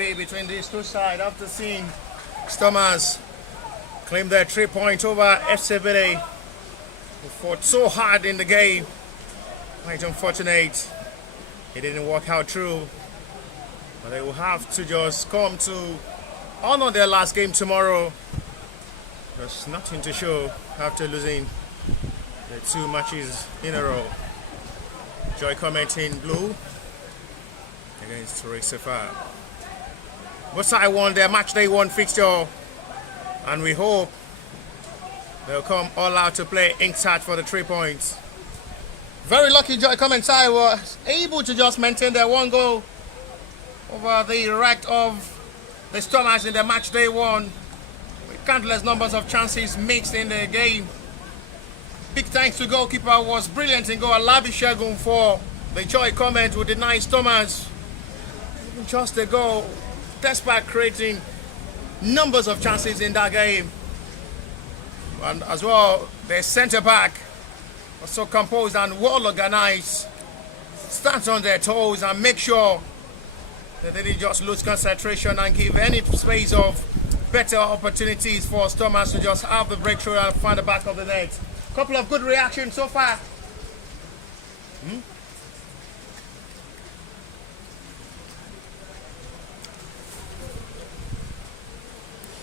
be between these two sides after seeing Stormers claim their 3 points over FCBD, who fought so hard in the game. Quite unfortunate it didn't work out true, but they will have to just come to honor their last game tomorrow. There's nothing to show after losing the 2 matches in a row. Joy Cometh in blue against Sapphire. Both sides won their match day 1 fixture, and we hope they'll come all out to play Inkstart for the 3 points. Very lucky Joy Cometh side was able to just maintain their 1 goal over the wreck of the Stormers in the match day 1, with countless numbers of chances mixed in the game. Big thanks to goalkeeper, was brilliant in goal, Alabi Shagun for the Joy Cometh, who denied Stormers even just a goal, despite creating numbers of chances in that game. And as well, their centre back was so composed and well organized, stands on their toes and make sure that they didn't just lose concentration and give any space of better opportunities for Stormers to just have the breakthrough and find the back of the net. Couple of good reactions so far.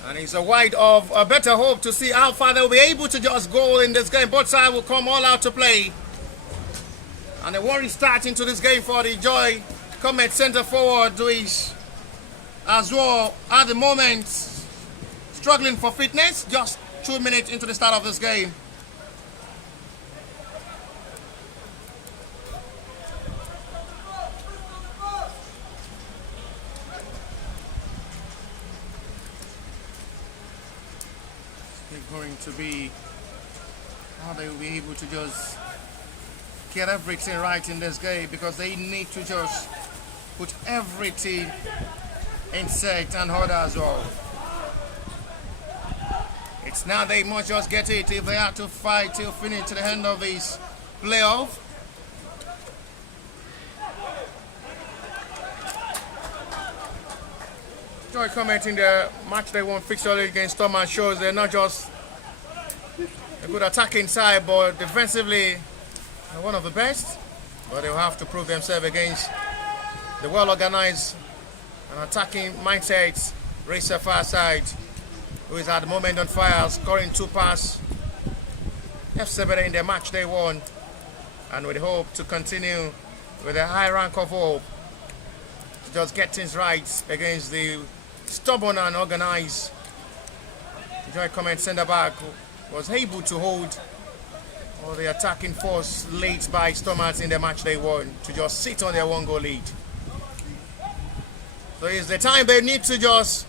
And it's a wide of a better hope to see how far they'll be able to just go in this game. Both sides will come all out to play. And a worry start into this game for the Joy Cometh centre forward, who is as well at the moment struggling for fitness, just 2 minutes into the start of this game. Going to be how they will be able to just get everything right in this game, because they need to just put everything in set and order as well. It's now they must just get it if they have to fight till finish to the end of this playoff. Joy Cometh in the match they won fixture against Stormers shows they're not just a good attacking side, but defensively they're one of the best. But they'll have to prove themselves against the well-organized and attacking mindset Sapphire side, who is at the moment on fire, scoring 2 passes. FCBD in their match they won, and with hope to continue with a high rank of hope to just get things right against the stubborn and organized Joy Cometh centre back, who was able to hold all the attacking force led by Stormers in the match they won to just sit on their 1 goal lead. So it's the time they need to just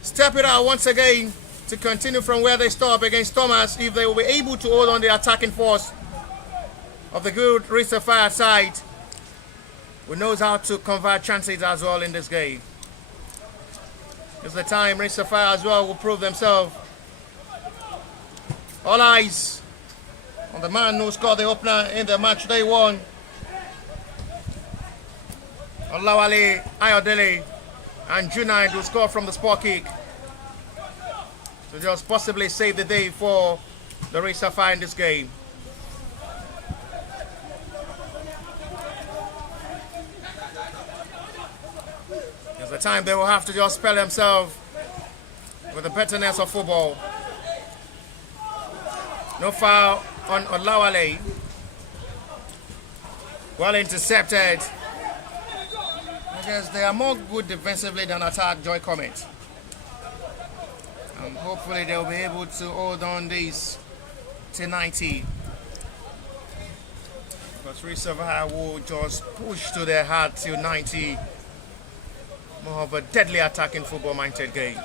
step it out once again to continue from where they stop against Stormers, if they will be able to hold on the attacking force of the good Sapphire side, who knows how to convert chances as well in this game. It's the time Sapphire as well will prove themselves. All eyes on the man who scored the opener in the match they won, Olawale Ayodele, and Junaid, who scored from the spot kick to just possibly save the day for the Sapphire in this game. It's the time they will have to just spell themselves with the betterness of football. No foul on Olawale. Well intercepted. I guess they are more good defensively than attack, Joy Cometh. And hopefully they'll be able to hold on this to 90. Because Sapphire will just push to their heart till 90. More of a deadly attacking football-minded game.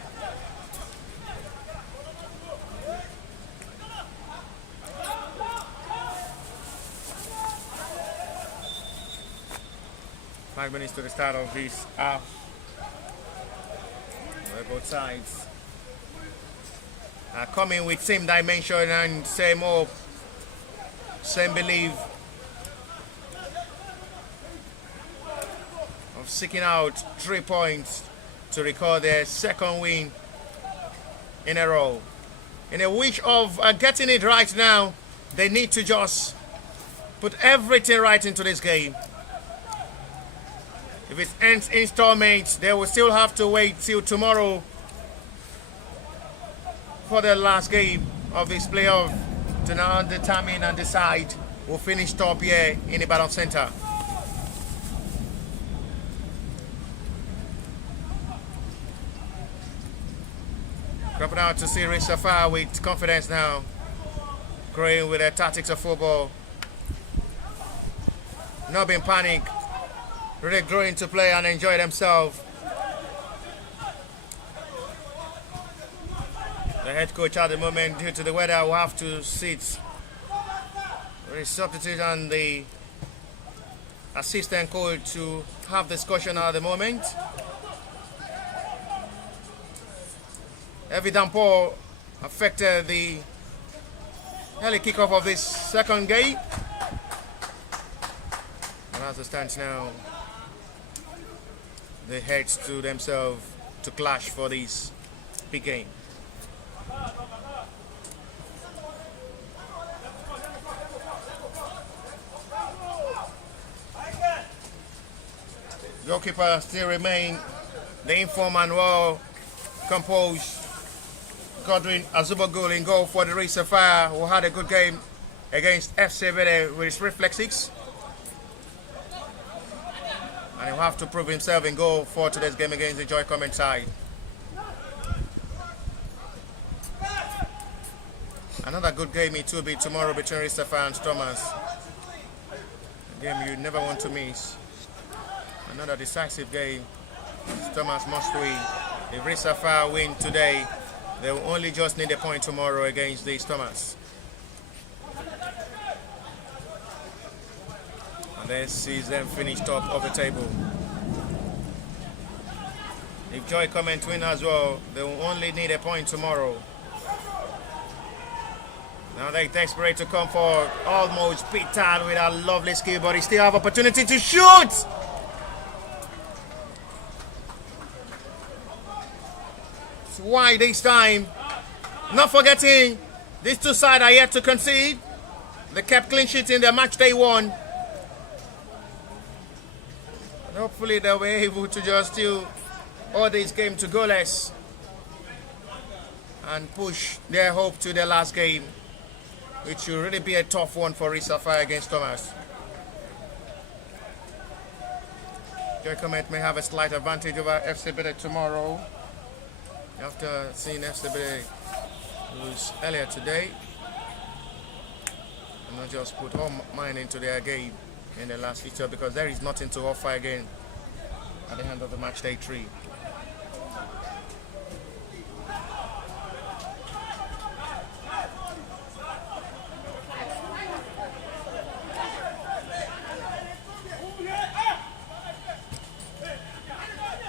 Five minutes to the start of this half. Both sides are coming with same dimension and same hope, same belief of seeking out 3 points to record their second win in a row. In a wish of getting it right now, they need to just put everything right into this game. If it ends installments, they will still have to wait till tomorrow for the last game of this playoff to now determine and decide who finish top here in the Battle Center. Dropping out to see Sapphire with confidence now, growing with the tactics of football, not being panicked, really growing to play and enjoy themselves. The head coach at the moment, due to the weather, will have to sit with his substitute and the assistant coach to have discussion at the moment. Heavy downpour affected the early kickoff of this second game. And as it stands now, they head to themselves to clash for this big game. Goalkeeper still remain the informed and well composed Godwin Azubagul in goal for the Sapphire, who had a good game against FC Verde with his reflexes. And he'll have to prove himself in goal for today's game against the Cometh side. Another good game it will be tomorrow between Sapphire and Thomas. A game you never want to miss. Another decisive game. Thomas must win. If Sapphire win today, they will only just need a point tomorrow against the Thomas. And then sees them finish top of the table. If Cometh win as well, they will only need a point tomorrow. Now they're desperate to come forward. Almost beat out with a lovely skill, but he still have opportunity to shoot! Why this time? Not forgetting, these two sides are yet to concede. They kept clean sheet in their match day one. And hopefully they'll be able to just still hold this game to goalless and push their hope to their last game, which will really be a tough one for Sapphire against Thomas. Cometh may have a slight advantage over FC Verde tomorrow, after seeing FC Verde lose earlier today, and not just put all mind into their game in the last feature, because there is nothing to offer again at the end of the match day 3.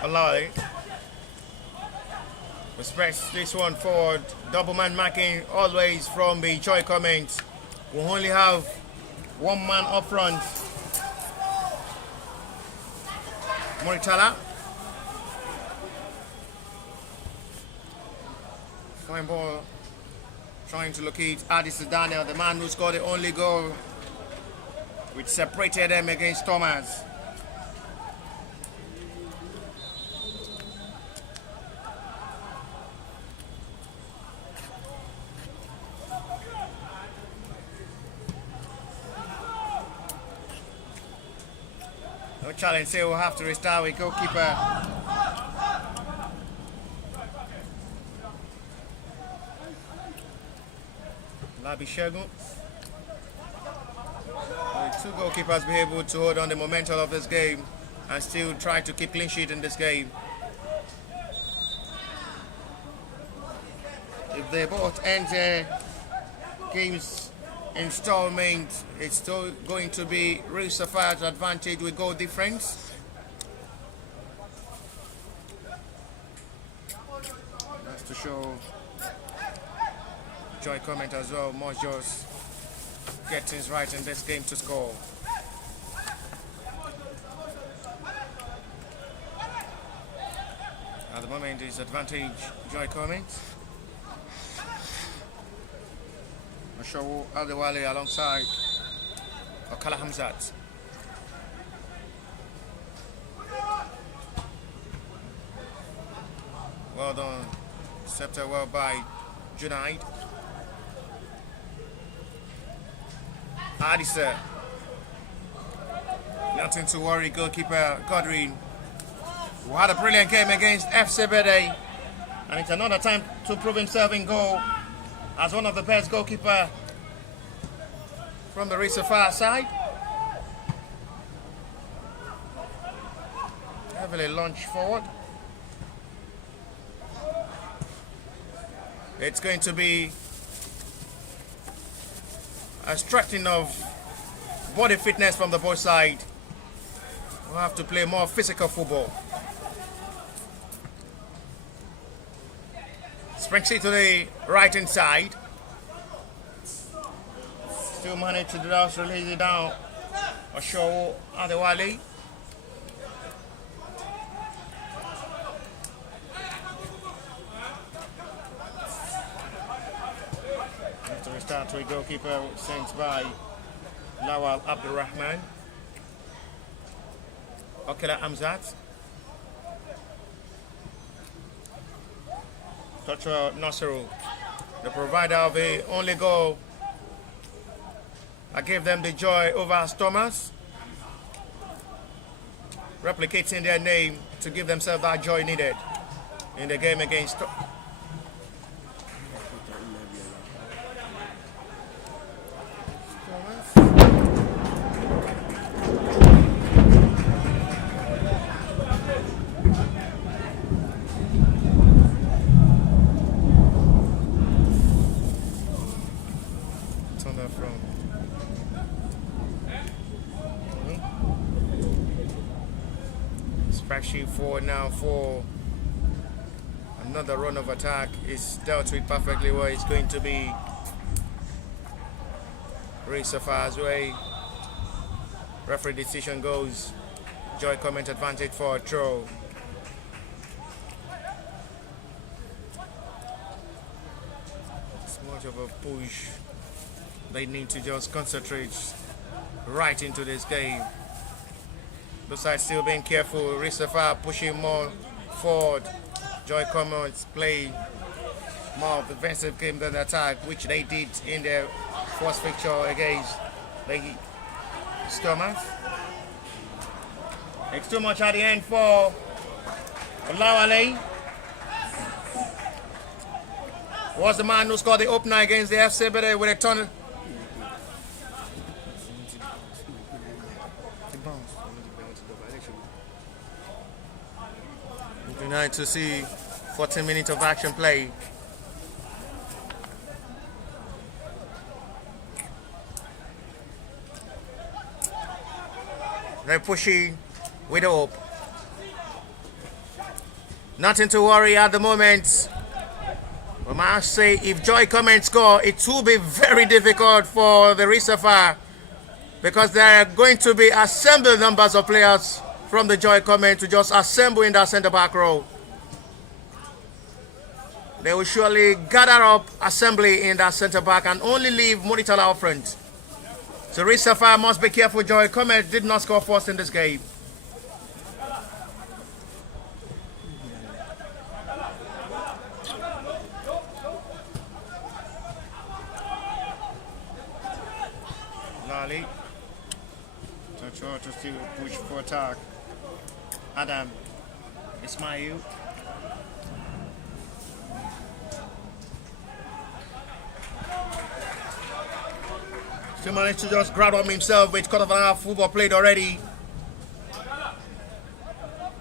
Alloy press this one forward. Double man marking always from the Cometh. We only have one man up front. Moritala. Fine ball. Trying to locate Addis Daniel, the man who scored the only goal, which separated them against Thomas. No challenge, so we'll have to restart with goalkeeper. Labi Shogun. Two goalkeepers be able to hold on the momentum of this game and still try to keep clean sheet in this game. If they both enter games installment, it's still going to be Real Sapphire's advantage with goal difference. That's to show Cometh as well must just get things right in this game to score. moment is advantage Joy Cometh. Mashawu Adewale alongside Okala Hamzat. Well done. Scepter well by Junaid. Adisa. Nothing to worry, goalkeeper Godwin, who had a brilliant game against FC Bede, and it's another time to prove himself in goal as one of the best goalkeeper from the Sapphire side. Heavily launched forward. It's going to be a stretching of body fitness from the both side. We'll have to play more physical football. Springs it to the right hand side. Still managed to just release it down. Oshowo Adewale. After we start with goalkeeper sent by Lawal Abdurrahman. Okela Amzat. Tocho Nasiru, the provider of the only goal. I gave them the joy over Thomas, replicating their name to give themselves that joy needed in the game against Sheet forward now for another run of attack. Is dealt with perfectly where it's going to be Sapphire's way. Referee decision goes Joy Cometh advantage for a throw. It's much of a push. They need to just concentrate right into this game. Besides still being careful, Sapphire pushing more forward. Joy Cometh playing more of the defensive game than attack, which they did in their first fixture against the Cometh. It's too much at the end for Olawale. Was the man who scored the opener against the FC Bede with a ton. Nice to see 14 minutes of action play. They're pushing with hope. Nothing to worry at the moment. I must say, if Joy Cometh score, it will be very difficult for the Sapphire because there are going to be assembled numbers of players from the Joy Cometh to just assemble in that centre-back row. They will surely gather up assembly in that centre-back and only leave Murtala out front. So Sapphire must be careful. Joy Cometh did not score first in this game. Lali. To still push for attack. Adam Ismail. Still managed to just grab on himself with quarter of an hour football played already.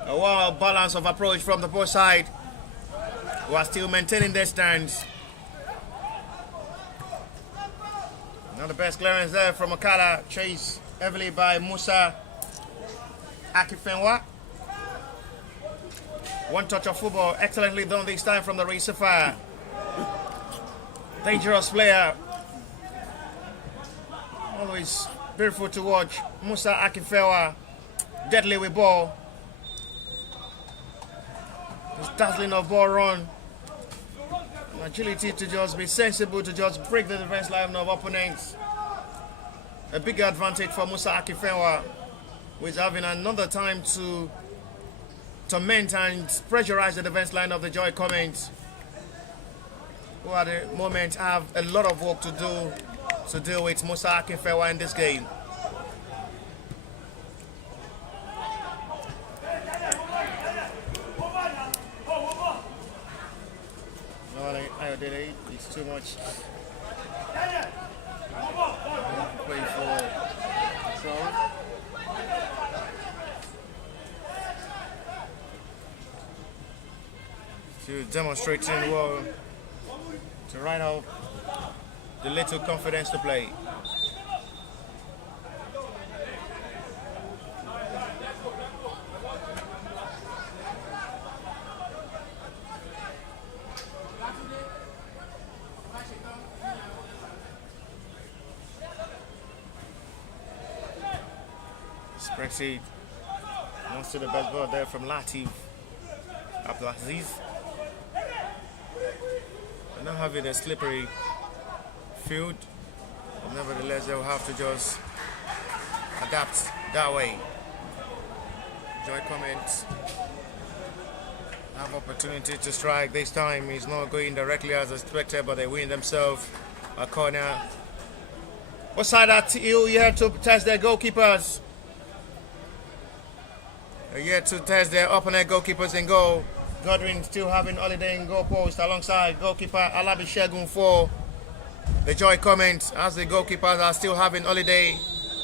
A wild balance of approach from the both side, who are still maintaining their stance. Not the best clearance there from Okala, chased heavily by Musa Akifenwa. One touch of football, excellently done this time from the Sapphire. Dangerous player. Always beautiful to watch. Musa Akifenwa, deadly with ball. His dazzling of ball run. And agility to just be sensible to just break the defense line of opponents. A big advantage for Musa Akifenwa, who is having another time to torment and pressurize the defense line of the Joy Cometh, who at the moment have a lot of work to do to deal with Musa Akifenwa in this game. It's too much. Play for control. To demonstrating well to ride out the little confidence to play. Spreadsheet wants to the best ball there from Latif Abdulaziz. And not having a slippery field, but nevertheless they'll have to just adapt that way. Joy Cometh have opportunity to strike. This time he's not going directly as expected, but they win themselves a corner. What side are you here to test their goalkeepers? Yet to test their opponent goalkeepers in goal. Godwin still having holiday in goal post alongside goalkeeper Alabi Shegun for the Joy Cometh, as the goalkeepers are still having holiday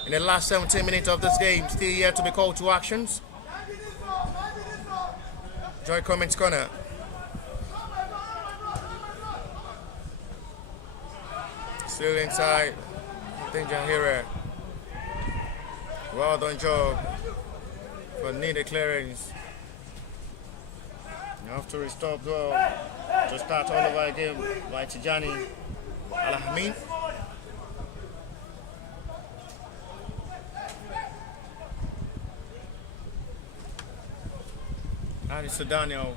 in the last 17 minutes of this game. Still yet to be called to actions. Joy Cometh's corner. Still inside. Danger here. Well done job for needed clearance. You have to restore well to start all over again by Tijani Alahmin. And it's Daniel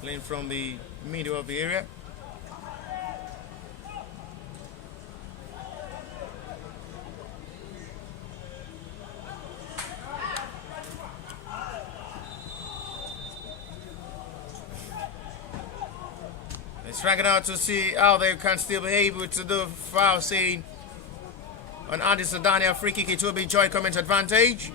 playing from the middle of the area. Striking out to see how they can still be able to do foul scene on Addis Daniel free kick. It will be Joy Cometh advantage.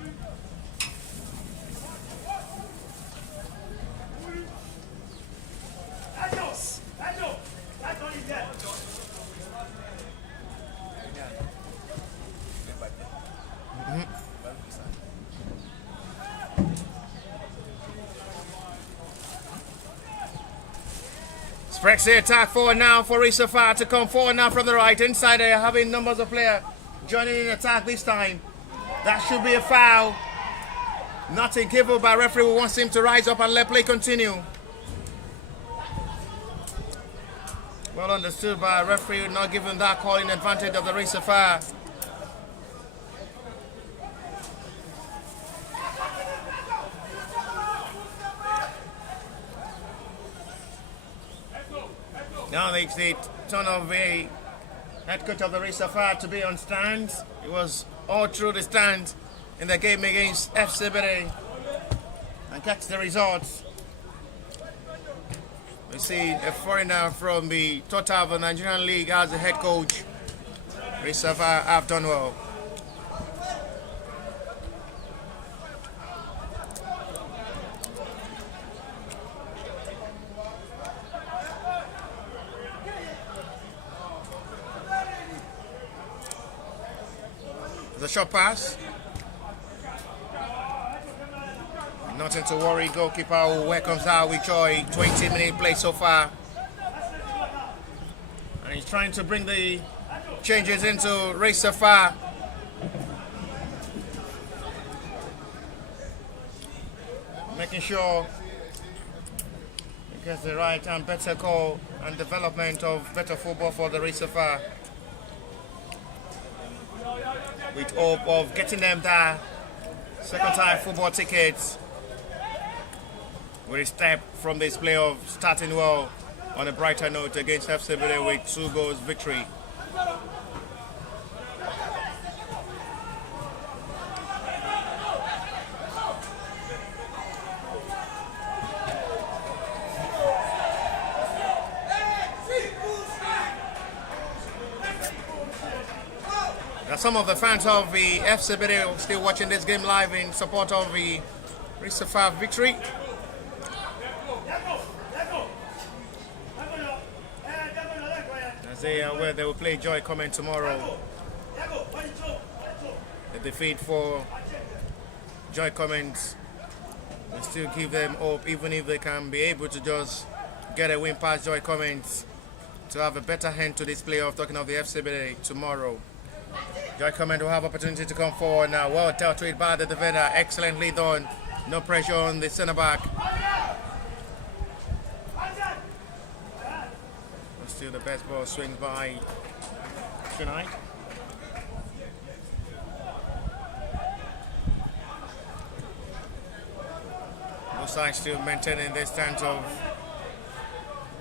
Sprexy attack forward now for Sapphire to come forward now from the right. Inside there having numbers of players joining in attack this time. That should be a foul. Nothing given by referee who wants him to rise up and let play continue. Well understood by referee not giving that call in advantage of the Sapphire. Now it's the turn of the head coach of the Sapphire to be on stands. It was all through the stand in the game against FCBD and catch the results. We see a foreigner from the Total of the Nigerian League as the head coach. Sapphire have done well. The short pass. Nothing to worry. Goalkeeper who welcomes out with joy. 20-minute play so far. And he's trying to bring the changes into Sapphire. Making sure he gets the right and better call and development of better football for the Sapphire, with hope of getting them that second time football tickets with a step from this playoff, starting well on a brighter note against FCBD with 2 goals victory. Now some of the fans of the FCBD still watching this game live in support of the Sapphire victory. As they are aware, they will play Joy Cometh tomorrow. The defeat for Joy Cometh will still give them hope, even if they can be able to just get a win past Joy Cometh to have a better hand to this playoff. Talking of the FCBD tomorrow. Joy Cometh will have opportunity to come forward now. Well dealt with by the defender. Excellently done. No pressure on the centre back. But still the best ball swings by tonight. Both sides still maintaining this stance of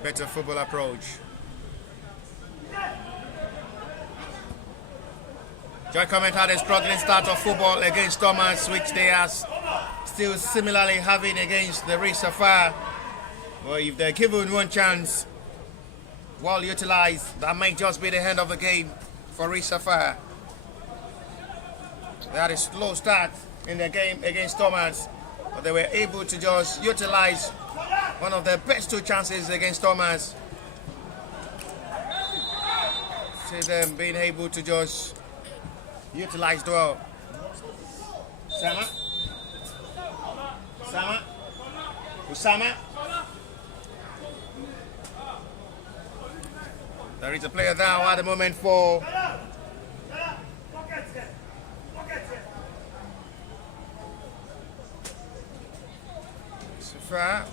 better football approach. Joy Cometh had a struggling start of football against Thomas, which they are still similarly having against the Sapphire. But if they're given one chance, well utilized, that might just be the end of the game for Sapphire. They had a slow start in the game against Thomas, but they were able to just utilize one of their best 2 chances against Thomas. See them being able to just utilized well. Usama. There is a player now at the moment for Sapphire.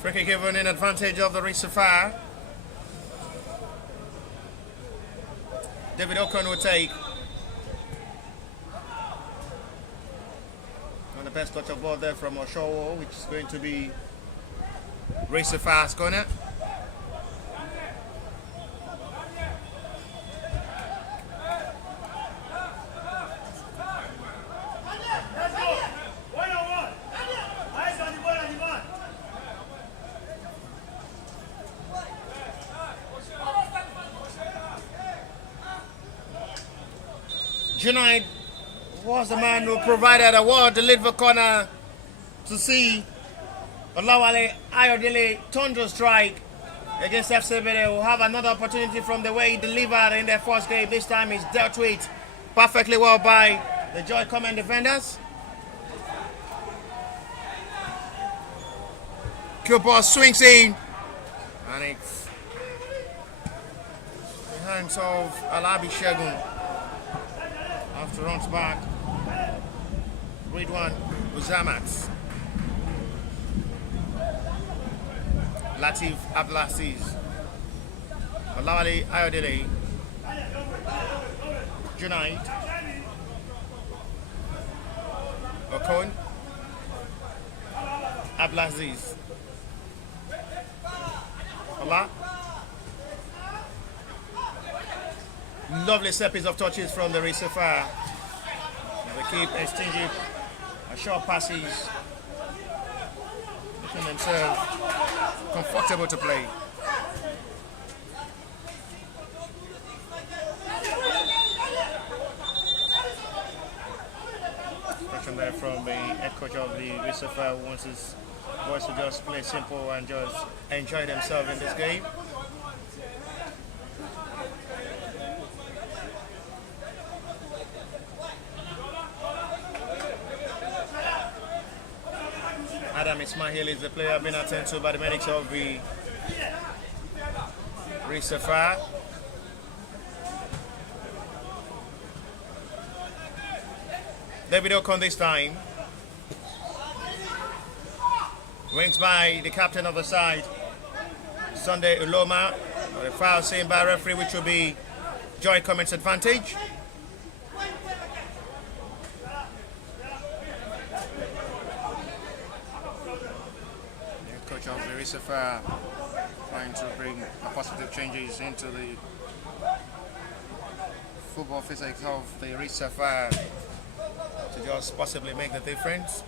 Free kick given in advantage of the Sapphire. David Okon will take. And the best touch of ball there from Oshowo, which is going to be Sapphire's corner. Junaid was the man who provided a well-delivered corner to see Olawale Ayodele turn to strike against FCBD. Will have another opportunity from the way he delivered in their first game. This time he's dealt with perfectly well by the Joy Cometh defenders. Cooper swings in, and it's the hands of Alabi Shegun. After runs back, Ridwan Uzamat, Latif Abdelaziz, Olawale Ayodele, Junaid, Okon, Abdelaziz, Ola. Lovely series of touches from the Sapphire. They keep exchanging short passes, making themselves comfortable to play. Question there from the head coach of the Sapphire, who wants his boys to just play simple and just enjoy themselves in this game. Adam Ismail is the player being attended to by the medics of the Sapphire. David Ocon this time. Wings by the captain of the side, Sunday Uloma. The foul seen by referee, which will be Joy Cometh's advantage. The coach of the Sapphire trying to bring positive changes into the football physics of the Sapphire to just possibly make the difference.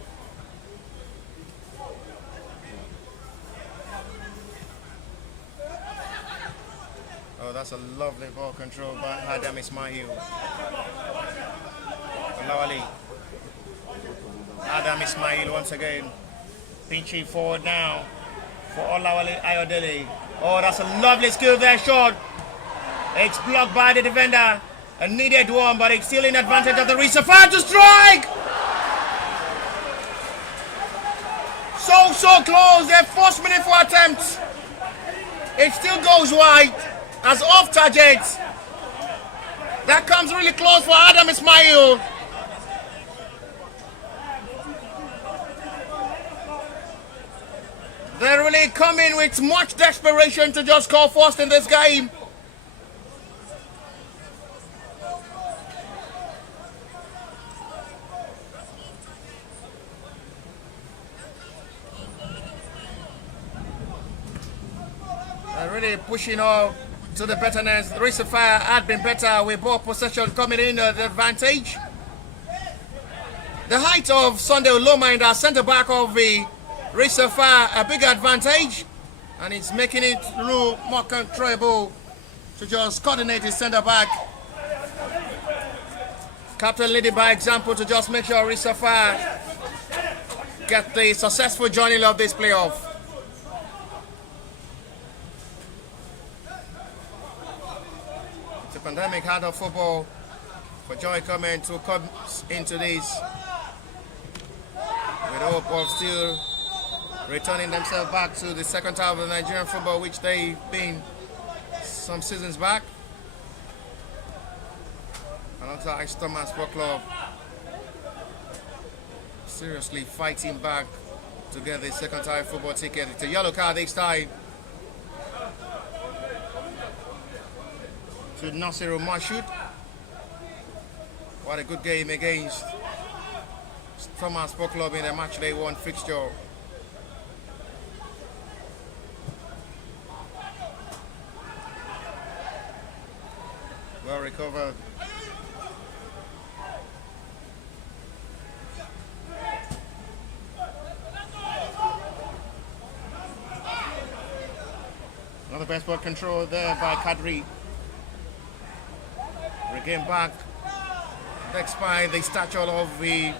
Oh, that's a lovely ball control by Adam Ismail. Lawali. Adam Ismail once again. Pinching forward now for Olawale Ayodele. Oh, that's a lovely skill there, shot. It's blocked by the defender. A needed one, but it's still in advantage of the Sapphire to strike! So close. Their first minute for attempt. It still goes wide as off target. That comes really close for Adam Ismail. They're really coming with much desperation to just score first in this game. They're really pushing all to the betterness. The Sapphire had been better with ball possession coming in at the advantage. The height of Sunday Uloma in the centre back of the Sapphire a big advantage, and it's making it more controllable to just coordinate his centre back. Captain leading by example to just make sure Sapphire get the successful journey of this playoff. It's a pandemic heart of football for Joy Cometh to come into this with hope of still returning themselves back to the second half of the Nigerian football, which they've been some seasons back. Alongside Thomas Sport Club seriously fighting back to get the second time football ticket. It's a yellow card this time to Nasiru Mashud. What a good game against Thomas Sport Club in a match day one fixture. Well recovered. Another best ball control there by Kadri. Regain back. Despite the stature of the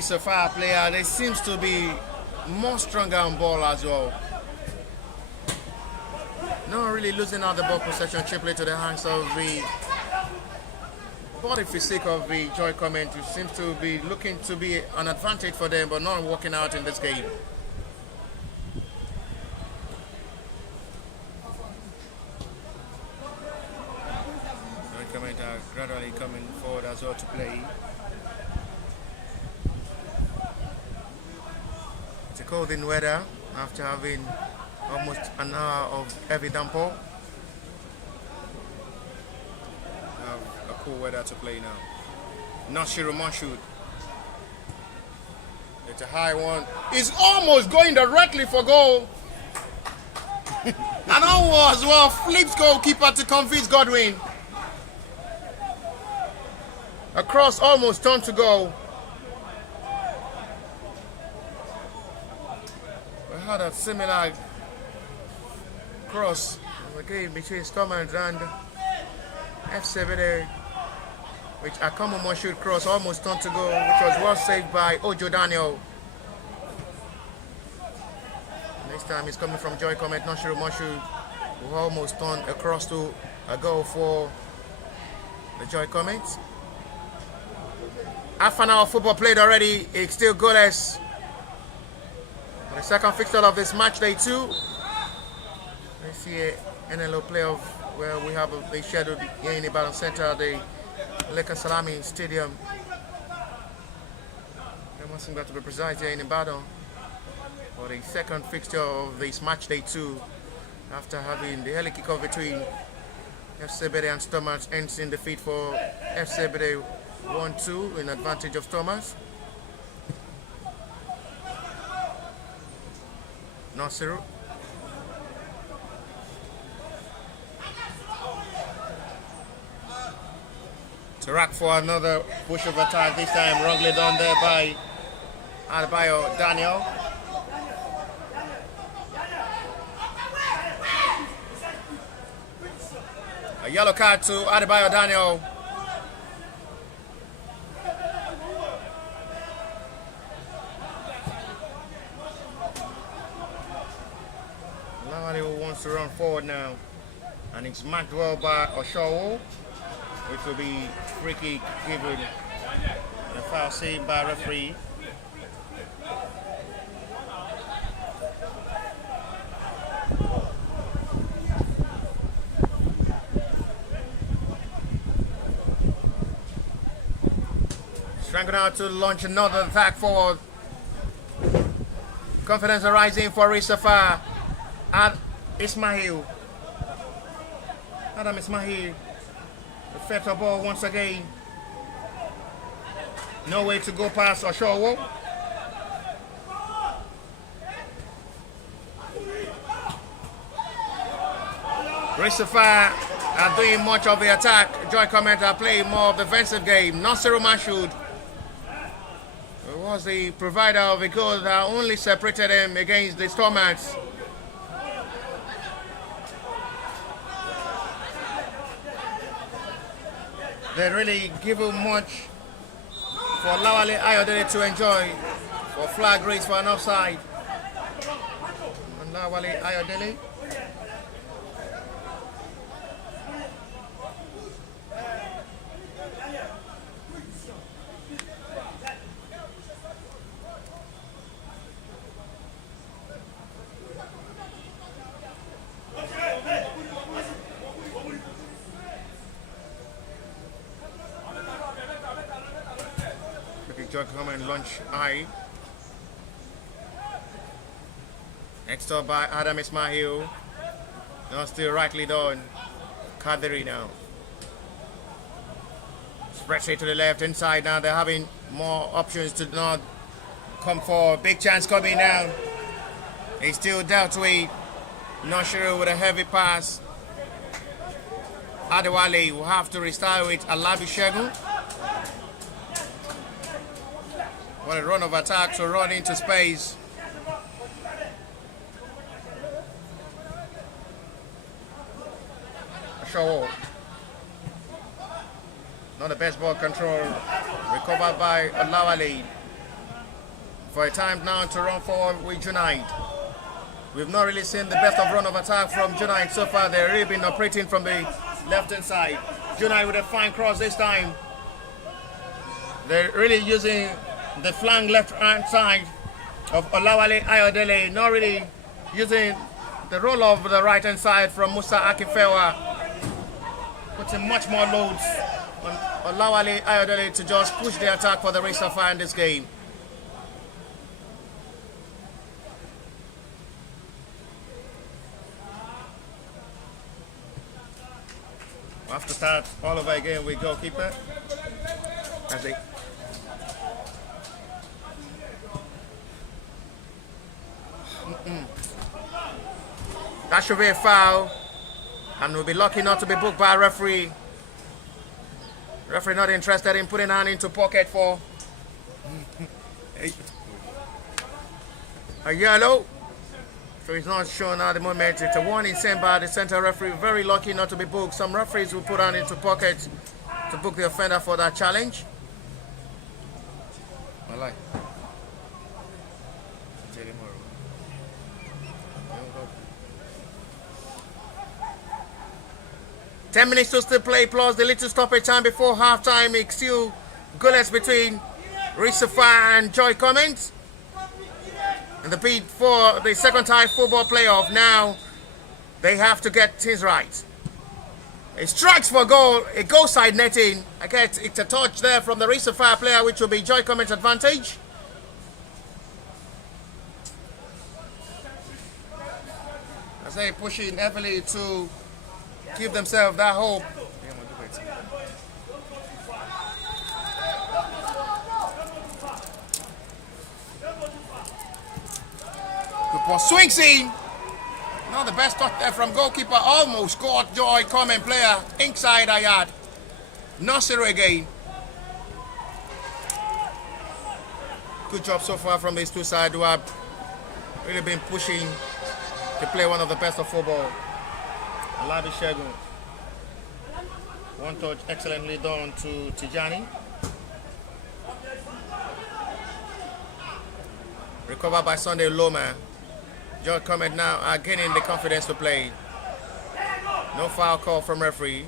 Sapphire player, they seems to be more stronger on ball as well. Not really losing out the ball possession cheaply to the hands of the body physique of the Joy Cometh, who seems to be looking to be an advantage for them, but not working out in this game. Joy Cometh are gradually coming forward as well to play. It's a cold in weather after having almost an hour of heavy downpour. A cool weather to play now. Nasiru Mashud. It's a high one. It's almost going directly for goal. And on as well, flips goalkeeper to convince Godwin. A cross almost turned to goal. We had a similar cross in the game between Cometh and FCBD, which a common Mashud cross almost turned to goal, which was well saved by Ojo Daniel. Next time he's coming from Joy Cometh. Nasiru Mashud, who almost turned across to a goal for the Joy Cometh. Half an hour of football played already. It's still goalless. The second fixture of this match day 2. Let's see it. NLO playoff where we have a scheduled game in Ibadan Center at the Leka Salami Stadium. There must to be precise here in Ibadan for the second fixture of this match day 2 after having the early kickoff between FC Bede and Stormers ends in defeat for FC Bede 1-2 in advantage of Stormers. Nasiru. Tarak for another push of attack, this time wrongly done there by Adebayo Daniel. A yellow card to Adebayo Daniel. Lawale wants to run forward now, and it's marked well by Oshowo, which will be free kick given and a foul saved by referee. Strangling out to launch another attack forward. Confidence arising for Sapphire. Ismail. Adam Ismail. The fetter ball once again. No way to go past Oshowo. Sapphire are doing much of the attack. Joy Cometh are playing more of the defensive game. Nasiru Mashud was the provider of a goal that only separated him against the Stormers. They really give him much for Lawale Ayodele to enjoy, for flag raise for an offside. And Lawale Ayodele. Joy come and launch high. Next up by Adam Ismail. Now still rightly done. Kadri now. Spreads it to the left inside now. They're having more options to not come forward. Big chance coming now. They still dealt with Nasiru with a heavy pass. Adewale will have to restart with Alabi Shegun. What a run of attack to run into space. Show. Not the best ball control. Recovered by Olawale. For a time now to run forward with Junaid. We've not really seen the best of run of attack from Junaid so far. They've really been operating from the left hand side. Junaid with a fine cross this time. They're really using the flank left hand side of Olawale Ayodele, not really using the roll of the right hand side from Musa Akifewa, putting much more loads on Olawale Ayodele to just push the attack for the Sapphire in this game. We'll have to start all over again with goalkeeper as they That should be a foul, and we'll be lucky not to be booked by a referee. Referee not interested in putting hand into pocket for a yellow. So it's not shown at the moment. It's a warning sent by the center referee. Very lucky not to be booked. Some referees will put hand into pocket to book the offender for that challenge. I like. 10 minutes to still play, plus the little stoppage time before halftime. It's still goalless between Sapphire and Joy Cometh. And the beat for the second tie football playoff. Now, They have to get things right. It strikes for goal. It goes side netting. It's a touch there from the Sapphire player, which will be Joy Cometh's advantage. As they pushing heavily to give themselves that hope. Good ball, swings in. Not the best touch there from goalkeeper. Almost caught Joy Cometh player inside the yard. Nasiru again. Good job so far from these two sides who have really been pushing to play one of the best of football. Alabi Shegun. One touch excellently done to Tijani. Recovered by Sunday Loma. Joy Cometh now are gaining the confidence to play. No foul call from referee.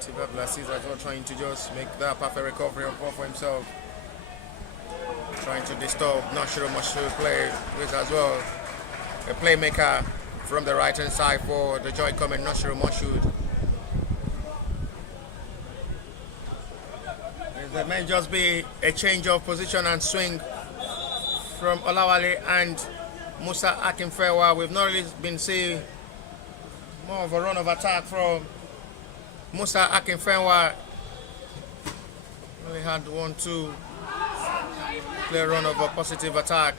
Tiba Blasis as well trying to just make that perfect recovery of ball for himself. Trying to disturb Nashiro Mashu play with as well. A playmaker from the right hand side for the Joy Cometh, Nashiro Mashu. There may just be a change of position and swing from Olawale and Musa Akinfenwa. We've not really been seeing more of a run of attack from Musa Akinfenwa. Only had 1-2 clear run of a positive attack.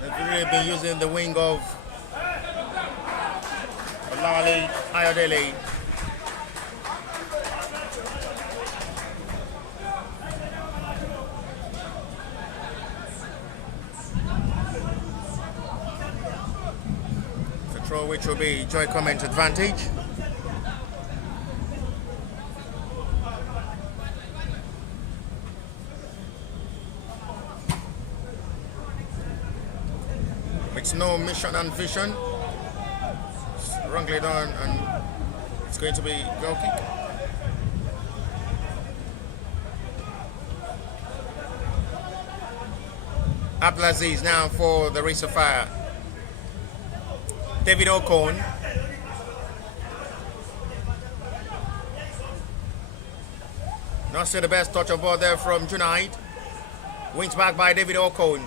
They've really been using the wing of Olawale Ayodele. Which will be Joy Cometh's advantage. It's no mission and vision. It's wrongly done, and it's going to be goal kick. Abdulaziz now for the Sapphire. David Okon. Not still the best touch of ball there from Junaid. Wings back by David Okon.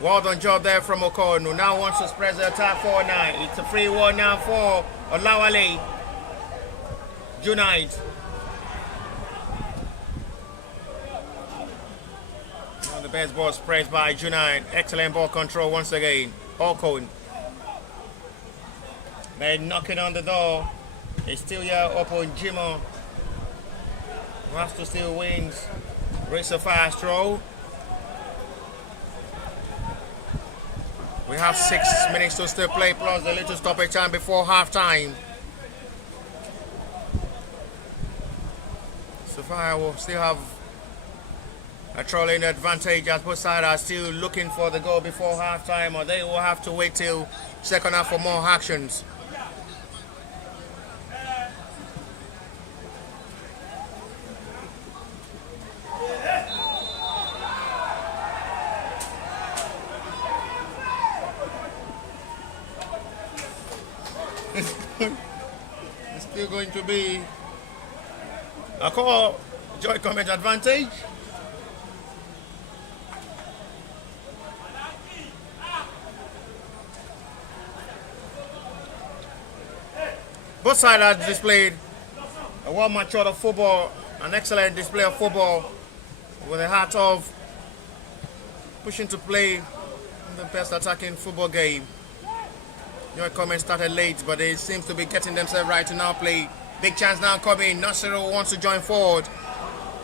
Well done job there from Okon, who now wants to spread the attack forward now. It's a free one now for Olawale. Junaid. The best ball spread by Junaid. Excellent ball control once again. Okon. They're knocking on the door. It's still here up on Jimo. Master still wins. Race a fast throw. We have 6 minutes to still play plus a little stoppage time before half time. Sapphire will still have a trolling advantage as both sides are still looking for the goal before halftime, or they will have to wait till second half for more actions. It's still going to be a call. Joy Cometh advantage. Both sides have displayed a well-matched of football, an excellent display of football with a heart of pushing to play the best attacking football game. Joy Cometh started late, but they seem to be getting themselves right to now play. Big chance now coming. Nasiru wants to join forward.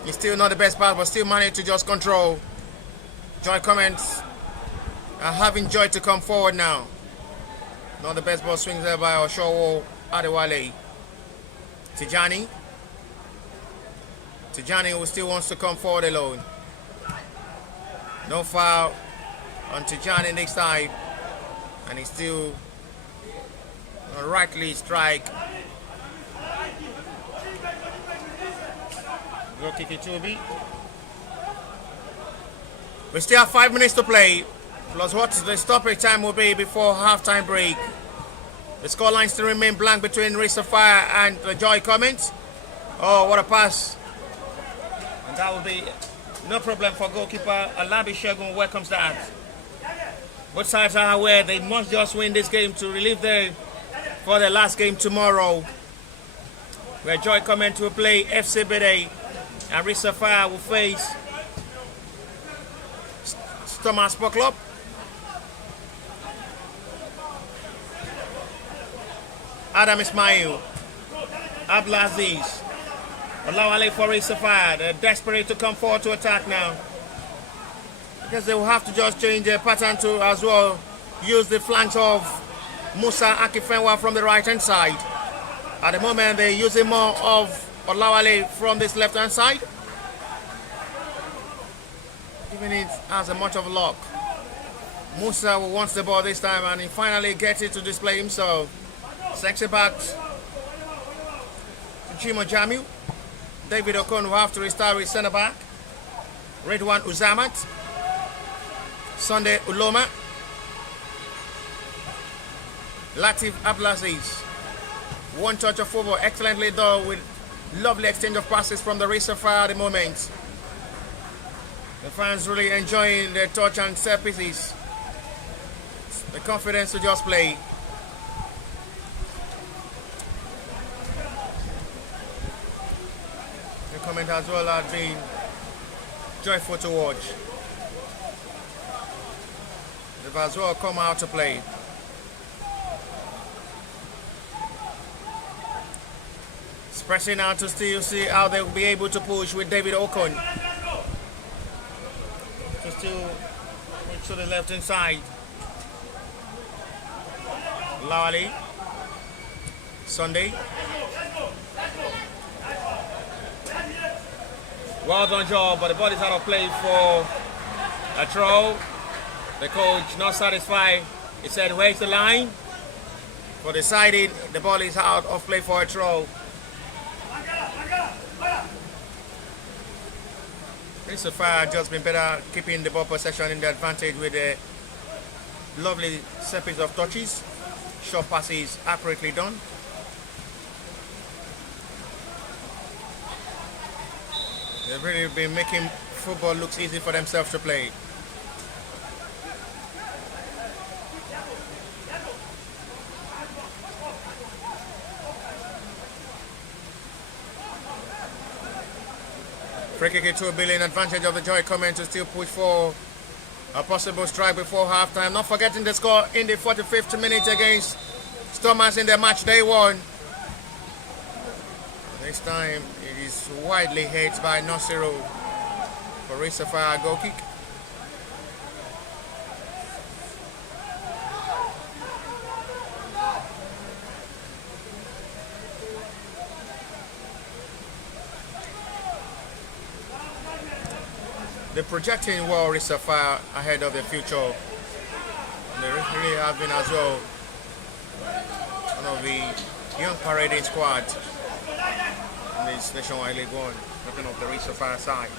He's still not the best pass, but still managed to just control. Joy Cometh are having Joy to come forward now. Not the best ball swings there by Oshowo Adewale. Tijani who still wants to come forward alone. No foul on Tijani next side, and he still rightly strike. Go kick it to be. We still have 5 minutes to play, plus what the stoppage time will be before halftime break. The scoreline still remain blank between Sapphire and the Joy Cometh. Oh, what a pass. And that will be no problem for goalkeeper Alabi Shegun welcomes that. Both sides are aware they must just win this game to relieve them for the last game tomorrow, where Joy Cometh will play FC Bede and Sapphire will face Thomas Sport Club. Adam Ismail, Abdulaziz, Olawale for Sapphire. They're desperate to come forward to attack now, because they will have to just change their pattern to as well use the flanks of Musa Akifenwa from the right hand side. At the moment they're using more of Olawale from this left hand side. Even it has a much of luck. Musa wants the ball this time and he finally gets it to display himself. Sexy back to Chimo Jamiu. David Okon will have to restart with centre back. Redwan Uzamat. Sunday Uloma. Latif Abdulaziz. One touch of football, excellently done with lovely exchange of passes from the Sapphire at the moment. The fans really enjoying their touch and set pieces. The confidence to just play. The comment as well has been joyful to watch. They've as well come out to play. It's pressing out to still see how they'll be able to push with David Okon. To still to the left hand side. Lawali. Sunday. Well done job, but the ball is out of play for a throw. The coach not satisfied. He said, where's the line? For deciding the ball is out of play for a throw. Sapphire just been better keeping the ball possession in the advantage with a lovely series of touches. Short passes accurately done. They've really been making football look easy for themselves to play. Free kick to Billy in advantage of the Joy Cometh to still push for a possible strike before halftime. Not forgetting the score in the 45th minute against Stormers in their match day one. This time it is widely hit by Nasiru for Sapphire goal kick. They're projecting well Sapphire ahead of the future. And they really have been as well one of the young parading squad in this Nationwide League One, looking of the Sapphire side,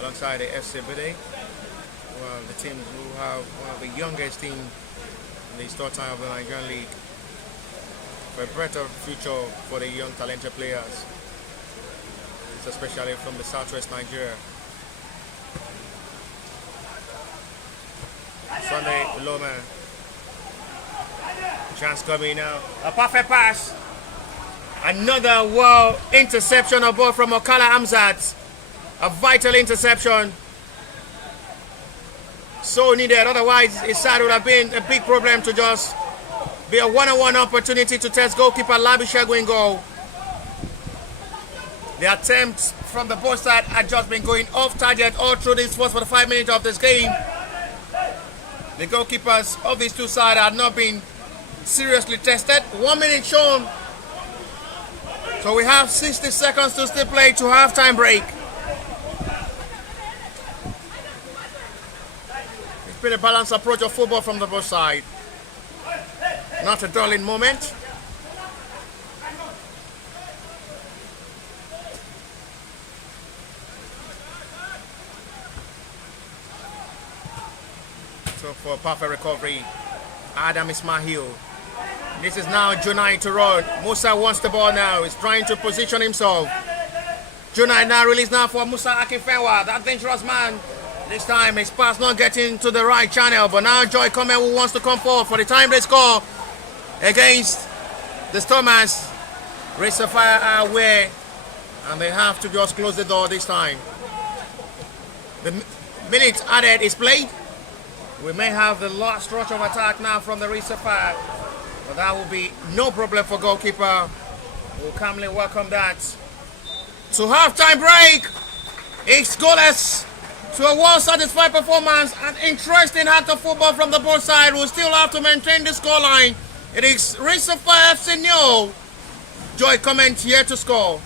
alongside the FC Bede. Well, the teams who have one of the youngest teams in the start time of the Nigerian League, for a better future for the young talented players, especially from the southwest Nigeria. Sunday Uloma. Chance coming now. A perfect pass. Another wow interception of ball from Okala Amzat. A vital interception. So needed. Otherwise, his side would have been a big problem to just be a one-on-one opportunity to test goalkeeper Labi Shegun goal. The attempts from the both sides had just been going off target all through this first 45 minutes of this game. The goalkeepers of these two sides have not been seriously tested. 1 minute shown. So we have 60 seconds to still play to halftime break. It's been a balanced approach of football from the both sides. Not a dulling moment. So for perfect recovery, Adam Ismail. This is now Junai to run. Musa wants the ball now. He's trying to position himself. Junai now release now for Musa Akinfenwa. That dangerous man. This time his pass not getting to the right channel. But now Joy Cometh who wants to come forward for the time they score against the Stormers. Sapphire are away. And they have to just close the door this time. The minute added is played. We may have the last rush of attack now from the Sapphire. But that will be no problem for goalkeeper. We'll calmly welcome that. To halftime break. It's goalless. To a well-satisfied performance and interesting act of football from the both sides. We'll still have to maintain the scoreline. It is Sapphire FC 0. Joy Cometh here to score.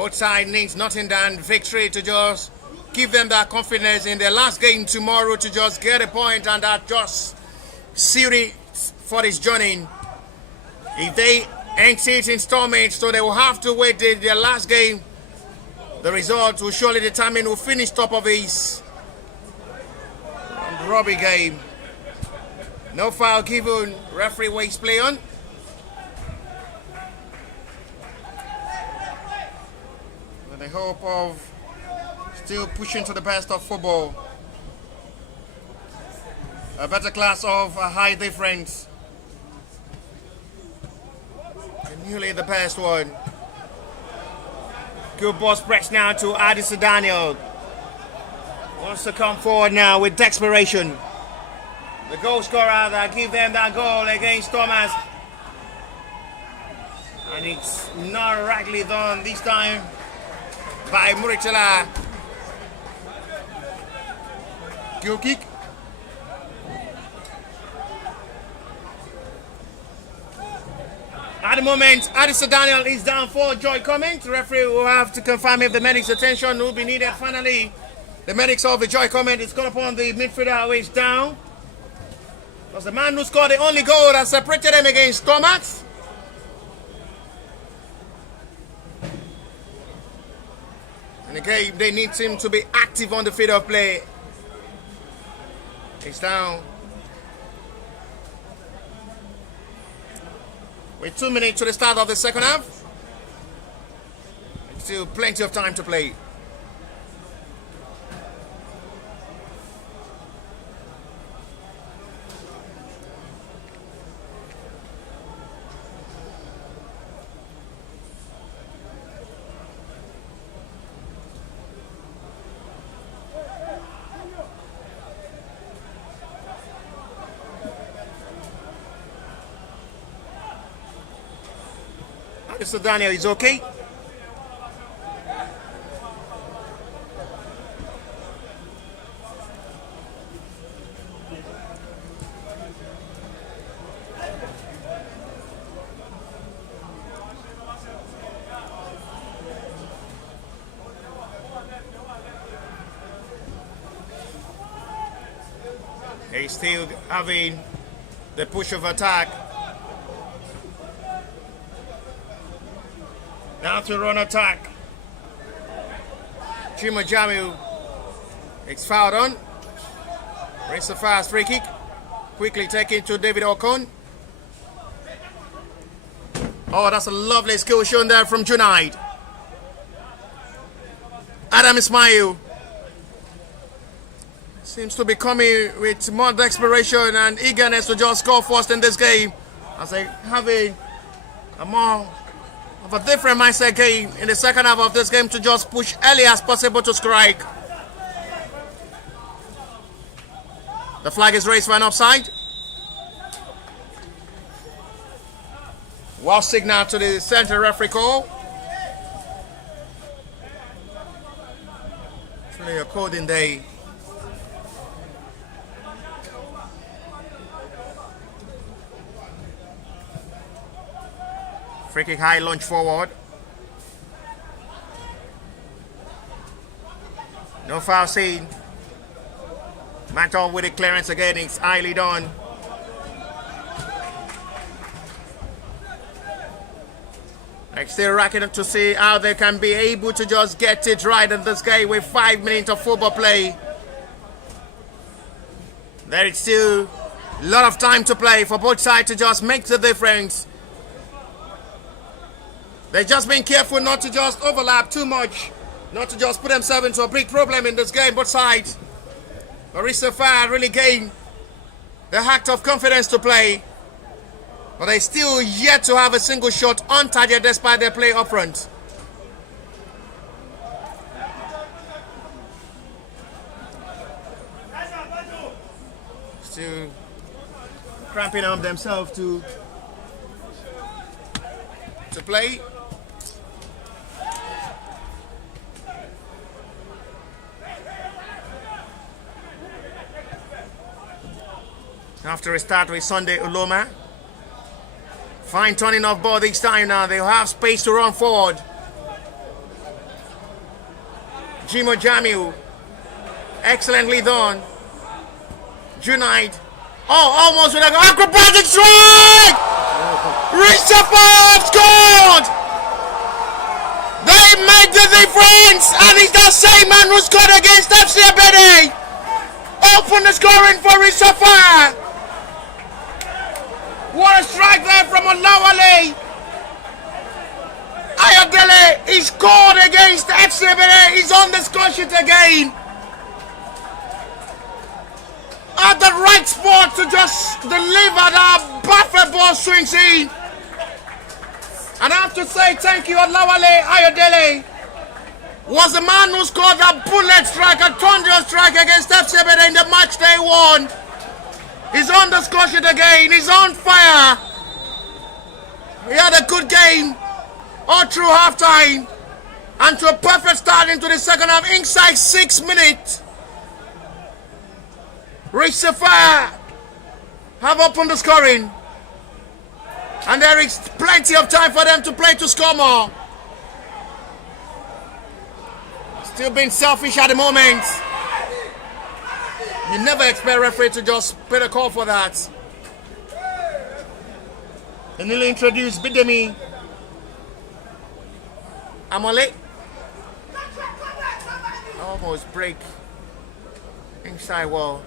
Both sides needs nothing than victory to just give them that confidence in their last game tomorrow to just get a point, and that just seal it for this journey. If they exit installments, so they will have to wait their last game. The result will surely determine who finish top of this Robbie game. No foul given. Referee waits play on. With the hope of still pushing to the best of football. A better class of a high difference. And nearly the best one. Good ball press now to Addison Daniel. Wants to come forward now with desperation. The goal scorer that give them that goal against Thomas. And it's not rightly done this time by Muritala. Goal kick. At the moment, Addison Daniel is down for Joy Cometh. The referee will have to confirm if the medic's attention will be needed. Finally, the medics of the Joy Cometh is called upon the midfielder who is down. Was the man who scored the only goal that separated them against Cometh. And again, they need him to be active on the field of play. He's down. With 2 minutes to the start of the second half. Still plenty of time to play. Mr. Daniel is okay. He's still having the push of attack. Now to run attack. Chima Jamu. It's fouled on. Race a fast free kick. Quickly taken to David Okon. Oh, that's a lovely skill shown there from Junaid. Adam Ismail seems to be coming with more desperation and eagerness to just score first in this game, as they have a more of a different mindset game in the second half of this game to just push early as possible to strike. The flag is raised for an offside. Well signal to the center referee call. It's really a coding day. Free kick high, launch forward. No foul seen. Match on with the clearance again. It's highly done. Like still racking up to see how they can be able to just get it right in this game with 5 minutes of football play. There is still a lot of time to play for both sides to just make the difference. They're just being careful not to just overlap too much, not to just put themselves into a big problem in this game, both sides. Sapphire really gained the act of confidence to play, but they still yet to have a single shot on target despite their play up front. Still cramping up themselves to play. After a start with Sunday Uloma. Fine turning off ball this time now. They'll have space to run forward. Jimo Jamiu. Excellently done. Junaid. Oh, almost with an acrobatic strike! Sapphire scored! They make the difference, and it's the same man who scored against FC Abede. Open the scoring for Sapphire. What a strike there from Olawale. Ayodele is scored against FC Abede. He's on the score sheet again. At the right spot to just deliver that buffet ball swings in. And I have to say thank you, Olawale Ayodele. Was the man who scored that bullet strike, a thunder strike against FC Abede in the match day one. He's on the score sheet again. He's on fire. He had a good game all through halftime and to a perfect start into the second half inside 6 minutes. Sapphire have opened the scoring, and there is plenty of time for them to play to score more. Still being selfish at the moment. You never expect a referee to just put a call for that. The newly introduced Bidemi Amole. Almost break inside wall.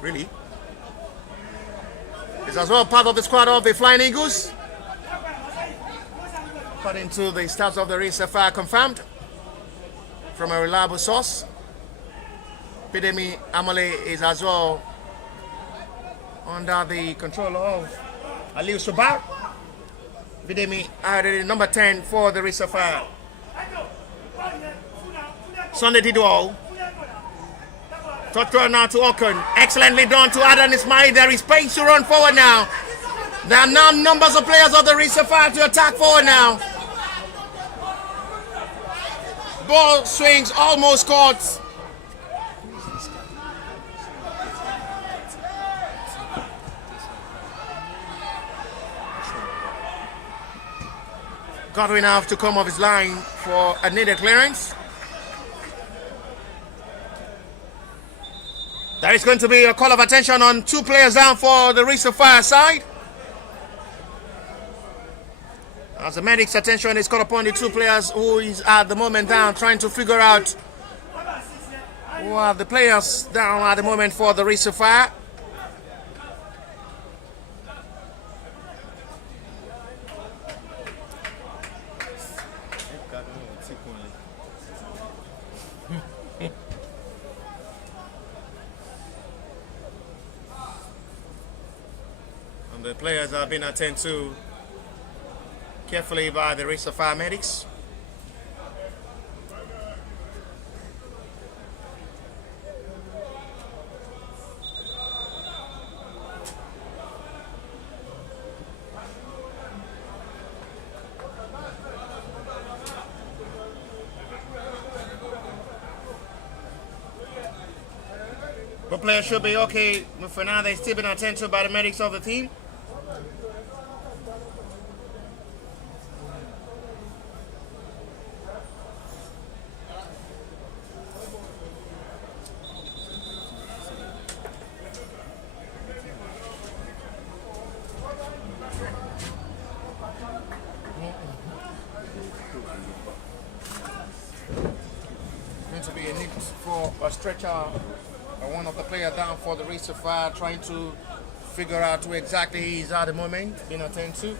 Really? Is as well part of the squad of the Flying Eagles. According to the stats of the Sapphire confirmed from a reliable source. Bidemi Amale is as well under the control of Aliu Subar. Bidemi added number 10 for the Sapphire. Sunday Dido. Touch run now to Okun. Excellently done to Adan Ismail. There is space to run forward now. There are now numbers of players of the Sapphire to attack forward now. Ball swings, almost caught. Godwin have to come off his line for a needed clearance. There is going to be a call of attention on 2 players down for the Sapphire side. As the medic's attention is called upon the 2 players who is at the moment down, trying to figure out who are the players down at the moment for the Sapphire. The players are being attended to carefully by the Sapphire medics. The players should be okay, but for now they're still being attended to by the medics of the team. To be a need for a stretcher, one of the players down for the Sapphire, trying to figure out where exactly he is at the moment, being attended to.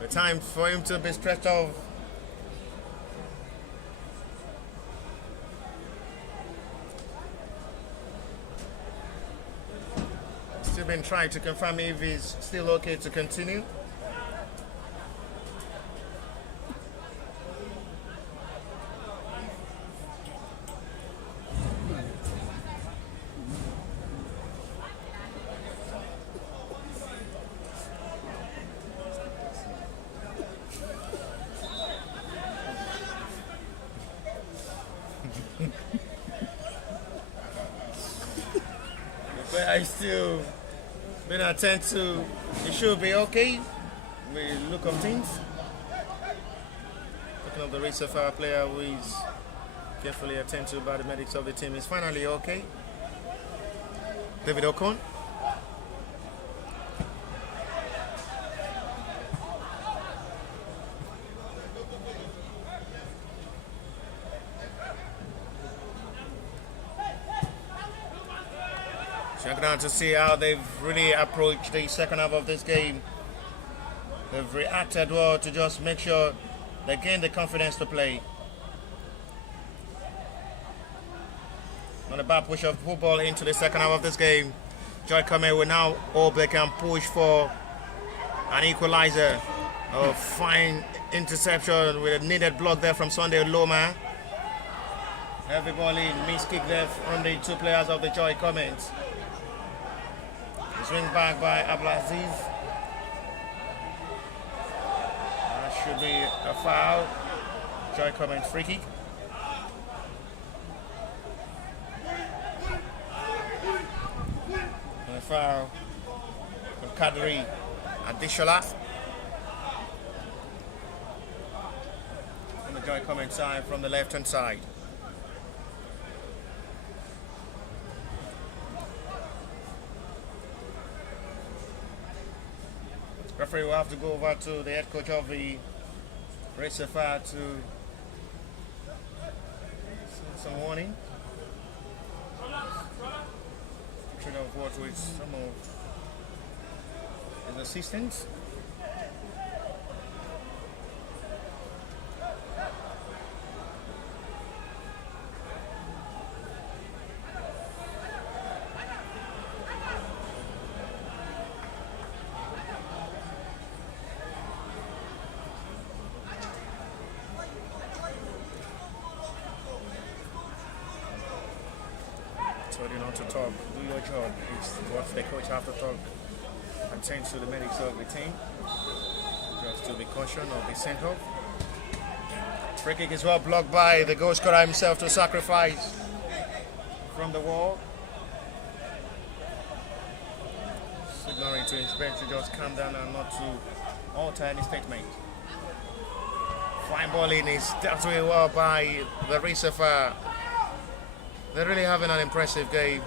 The time for him to be stretched off. Still been trying to confirm if he's still okay to continue. but I still been attend to. It should be okay. We look of things. Looking of the race of our player who is carefully attended to by the medics of the team is finally okay. David Ocon. Checking out to see how they've really approached the second half of this game. They've reacted well to just make sure they gain the confidence to play. On the back push of football into the second half of this game. Joy Cometh will now hope they can push for an equalizer. A fine interception with a needed block there from Sunday Loma. Heavy ball in, missed kick there on the two players of the Joy Cometh. Swing back by Abdulaziz. That should be a foul. Joy Cometh free kick. And a foul from Kadri Adishola. On the Joy Cometh side from the left hand side. Referee will have to go over to the head coach of the Sapphire to send some warning. Trade of what with some of his assistants. Told you not to talk, do your job. It's what the coach have to talk. Attend to the medics of the team. Just to be cautioned or be sent off. Free kick is well blocked by the goal scorer himself to sacrifice from the wall. Signaling to his bench to just calm down and not to alter any statement. Fine ball in is dealt with well by the Rafa. They're really having an impressive game.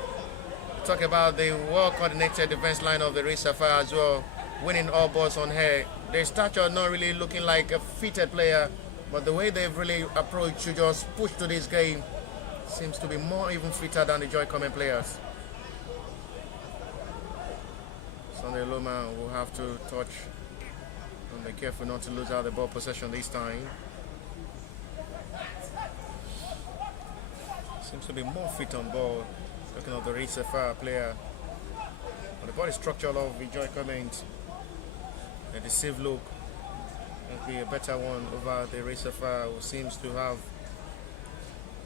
Talk about the well-coordinated defense line of the Rafa as well, winning all balls on here. Their stature not really looking like a fitted player, but the way they've really approached to just push to this game seems to be more even fitter than the Joy Cometh players. Sunday Loma will have to touch and be careful not to lose out the ball possession this time. Seems to be more fit on ball. Looking at the Sapphire player. But the body structure of the Joy Cometh, a deceived look, will be a better one over the Sapphire, who seems to have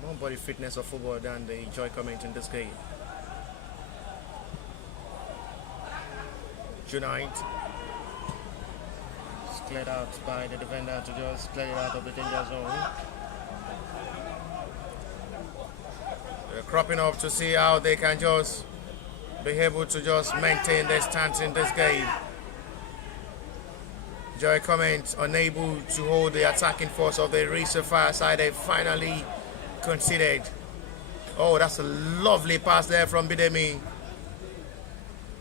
more body fitness of football than the Joy Cometh in this game. Unite is cleared out by the defender to just clear it out of the danger zone. They're cropping up to see how they can just be able to just maintain their stance in this game. Joy Cometh unable to hold the attacking force of the Sapphire side. They finally conceded. Oh, that's a lovely pass there from Bidemi.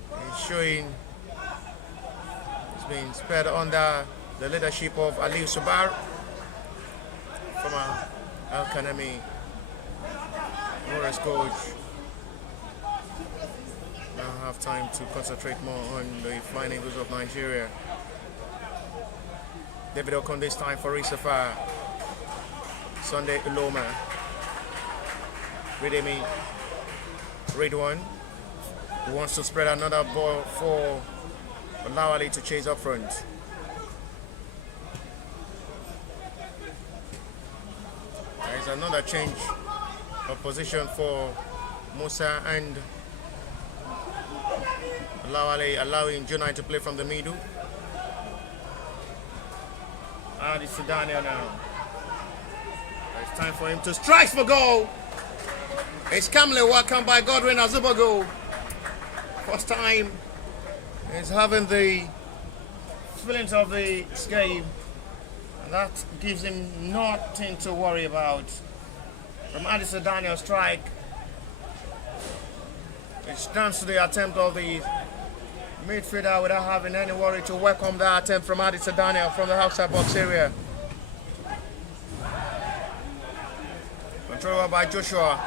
He's showing it's been spared under the leadership of Aliou Subar from Al Kanemi. Morris coach now have time to concentrate more on the Flying Eagles of Nigeria. David Ocon this time for Sapphire. Sunday Uloma. Ridemi. Ridwan, who wants to spread another ball for Lawali to chase up front. There is another change of position for Musa and Lawali, allowing Junai to play from the middle. And it's to Daniel now. It's time for him to strike for goal. It's calmly welcomed by Godwin Azubago. First time he's having the feelings of the game, and that gives him nothing to worry about. From Addison Daniel strike, it stands to the attempt of the midfielder without having any worry to welcome that attempt from Addison Daniel from the outside box area. Control by Joshua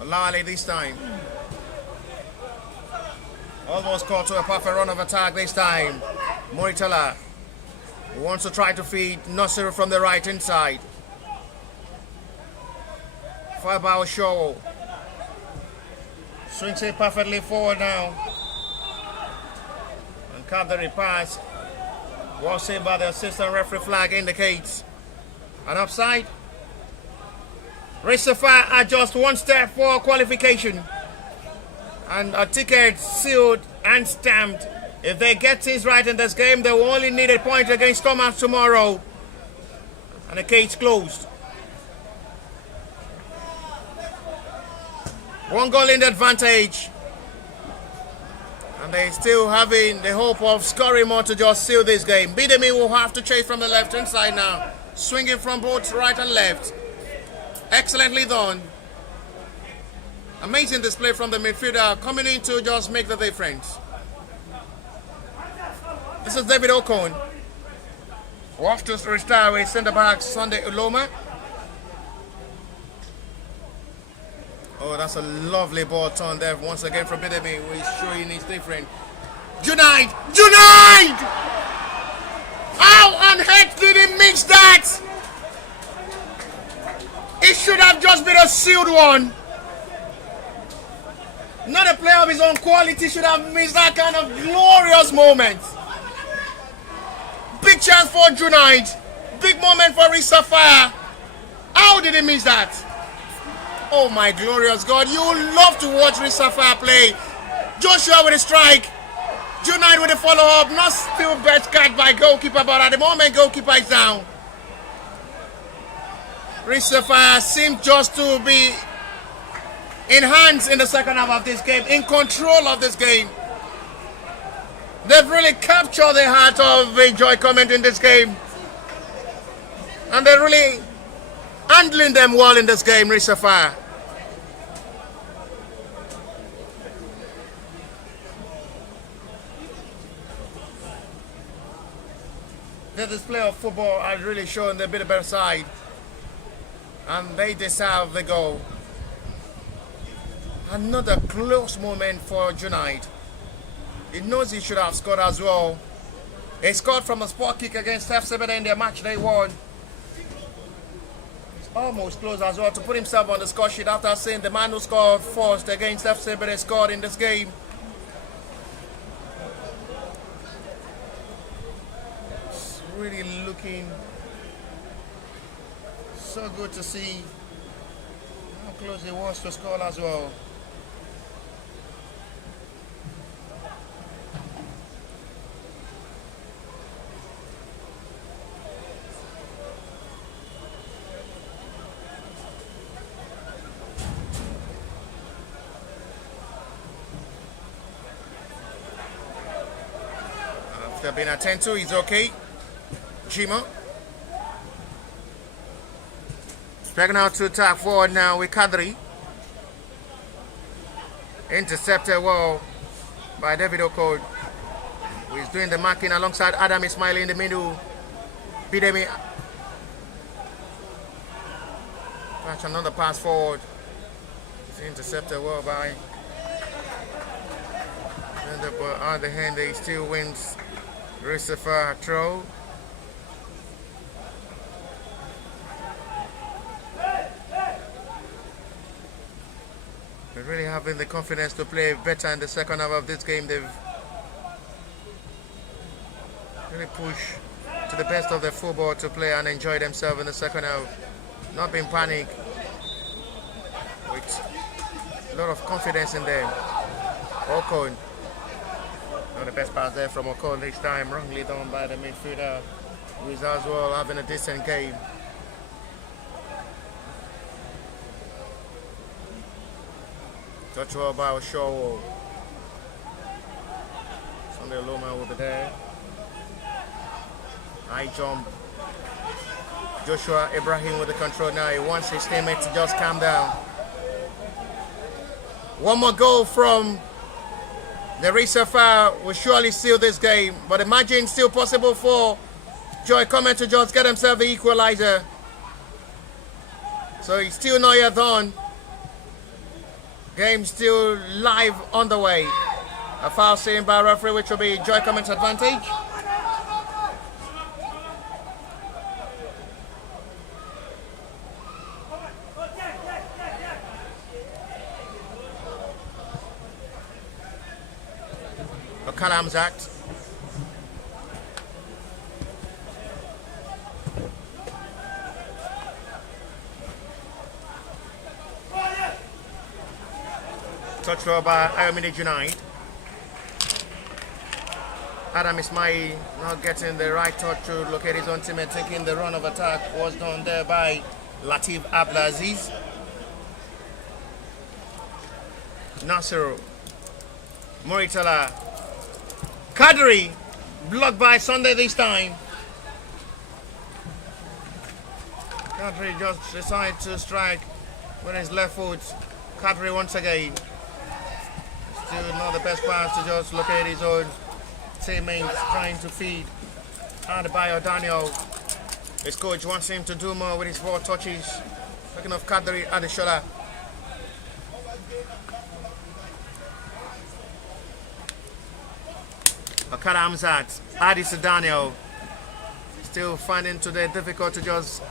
Olale this time. Almost caught to a perfect run of attack this time. Moritella wants to try to feed Nasser from the right inside. Fire by Oshowo. Swings it perfectly forward now. And cut the repass. Well saved by the assistant referee. Flag indicates an offside. Sapphire are just one step for qualification. And a ticket sealed and stamped. If they get things right in this game, they will only need a point against Cometh tomorrow. And the cage closed. One goal in the advantage. And they still having the hope of scoring more to just seal this game. Bidemi will have to chase from the left hand side now. Swinging from both right and left. Excellently done. Amazing display from the midfielder coming in to just make the difference. This is David Okon. We'll have to restart with centre back Sunday Uloma. Oh, that's a lovely ball turn there once again from Bidemi, who is showing his different. Junaid! Junaid! How on earth did he miss that? It should have just been a sealed one. Not a player of his own quality should have missed that kind of glorious moment. Big chance for Junaid. Big moment for Sapphire. How did he miss that? Oh my glorious God. You love to watch Sapphire play. Joshua with a strike. Junaid with a follow-up. Not still best catch by goalkeeper, but at the moment goalkeeper is down. Sapphire seemed just to be in hands in the second half of this game, in control of this game. They've really captured the heart of Joy Cometh in this game. And they're really handling them well in this game, Sapphire. The display of football has really shown the bit of better side. And they deserve the goal. Another close moment for Junaid. He knows he should have scored as well. He scored from a spot kick against F7 in their match they won. He's almost close as well to put himself on the score sheet after seeing the man who scored first against F7 scored in this game. It's really looking so good to see how close he was to score as well. After being attended to, he's okay. Jima. Taking out to attack forward now with Kadri. Intercepted well by David Okon, who is doing the marking alongside Adam Ismail in the middle. Bidemi. Catch another pass forward. It's intercepted well by. And the ball on the hand, he still wins. Sapphire throw. They're really having the confidence to play better in the second half of this game. They've really pushed to the best of their football to play and enjoy themselves in the second half. Not being panicked, with a lot of confidence in them. Okon. Not the best pass there from Okon this time, wrongly done by the midfielder, who is as well having a decent game. Touch well by Oshowo. Sunday Loma will be there. High jump. Joshua Ibrahim with the control now. He wants his teammate to just calm down. One more goal from the Sapphire will surely seal this game. But the margin still possible for Joy Cometh to just get himself the equalizer. So he's still not yet done. Game still live on the way. A foul seen by referee, which will be Joy Cometh's advantage. Kalamzat. Touch throw by Ayomide Junaid. Adam Ismail not getting the right touch to locate his own teammate, taking the run of attack was done there by Latif Abdelaziz. Nasiru. Moritala. Kadri, blocked by Sunday this time. Kadri just decided to strike with his left foot. Kadri once again. Still not the best pass to just locate his own teammates, trying to feed Adebayo Daniel. His coach wants him to do more with his 4 touches. Speaking of Kadri at the shoulder. Akara Hamzat, Adis Daniel, still finding today difficult to just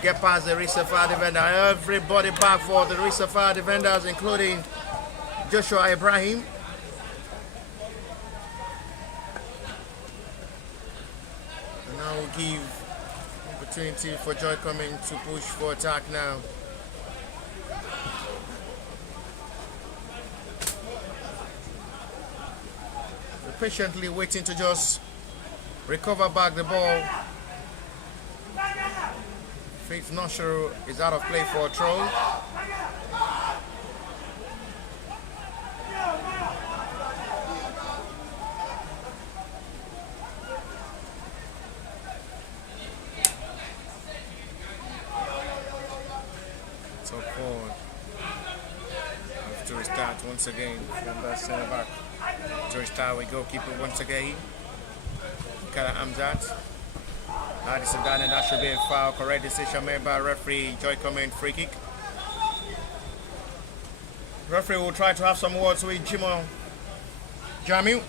get past the Sapphire defender. Everybody back for the Sapphire defenders, including Joshua Ibrahim. And now we'll give opportunity for Joy Cometh to push for attack now. Patiently waiting to just recover back the ball. Faith Nosharu is out of play for a throw. Top forward. Have to restart once again from that center back. To restart with goalkeeper once again. Kala Hamzat. Addison Daniel, that should be a foul. Correct decision made by referee. Joy Cometh, free kick. Referee will try to have some words with Jimo Jamiu.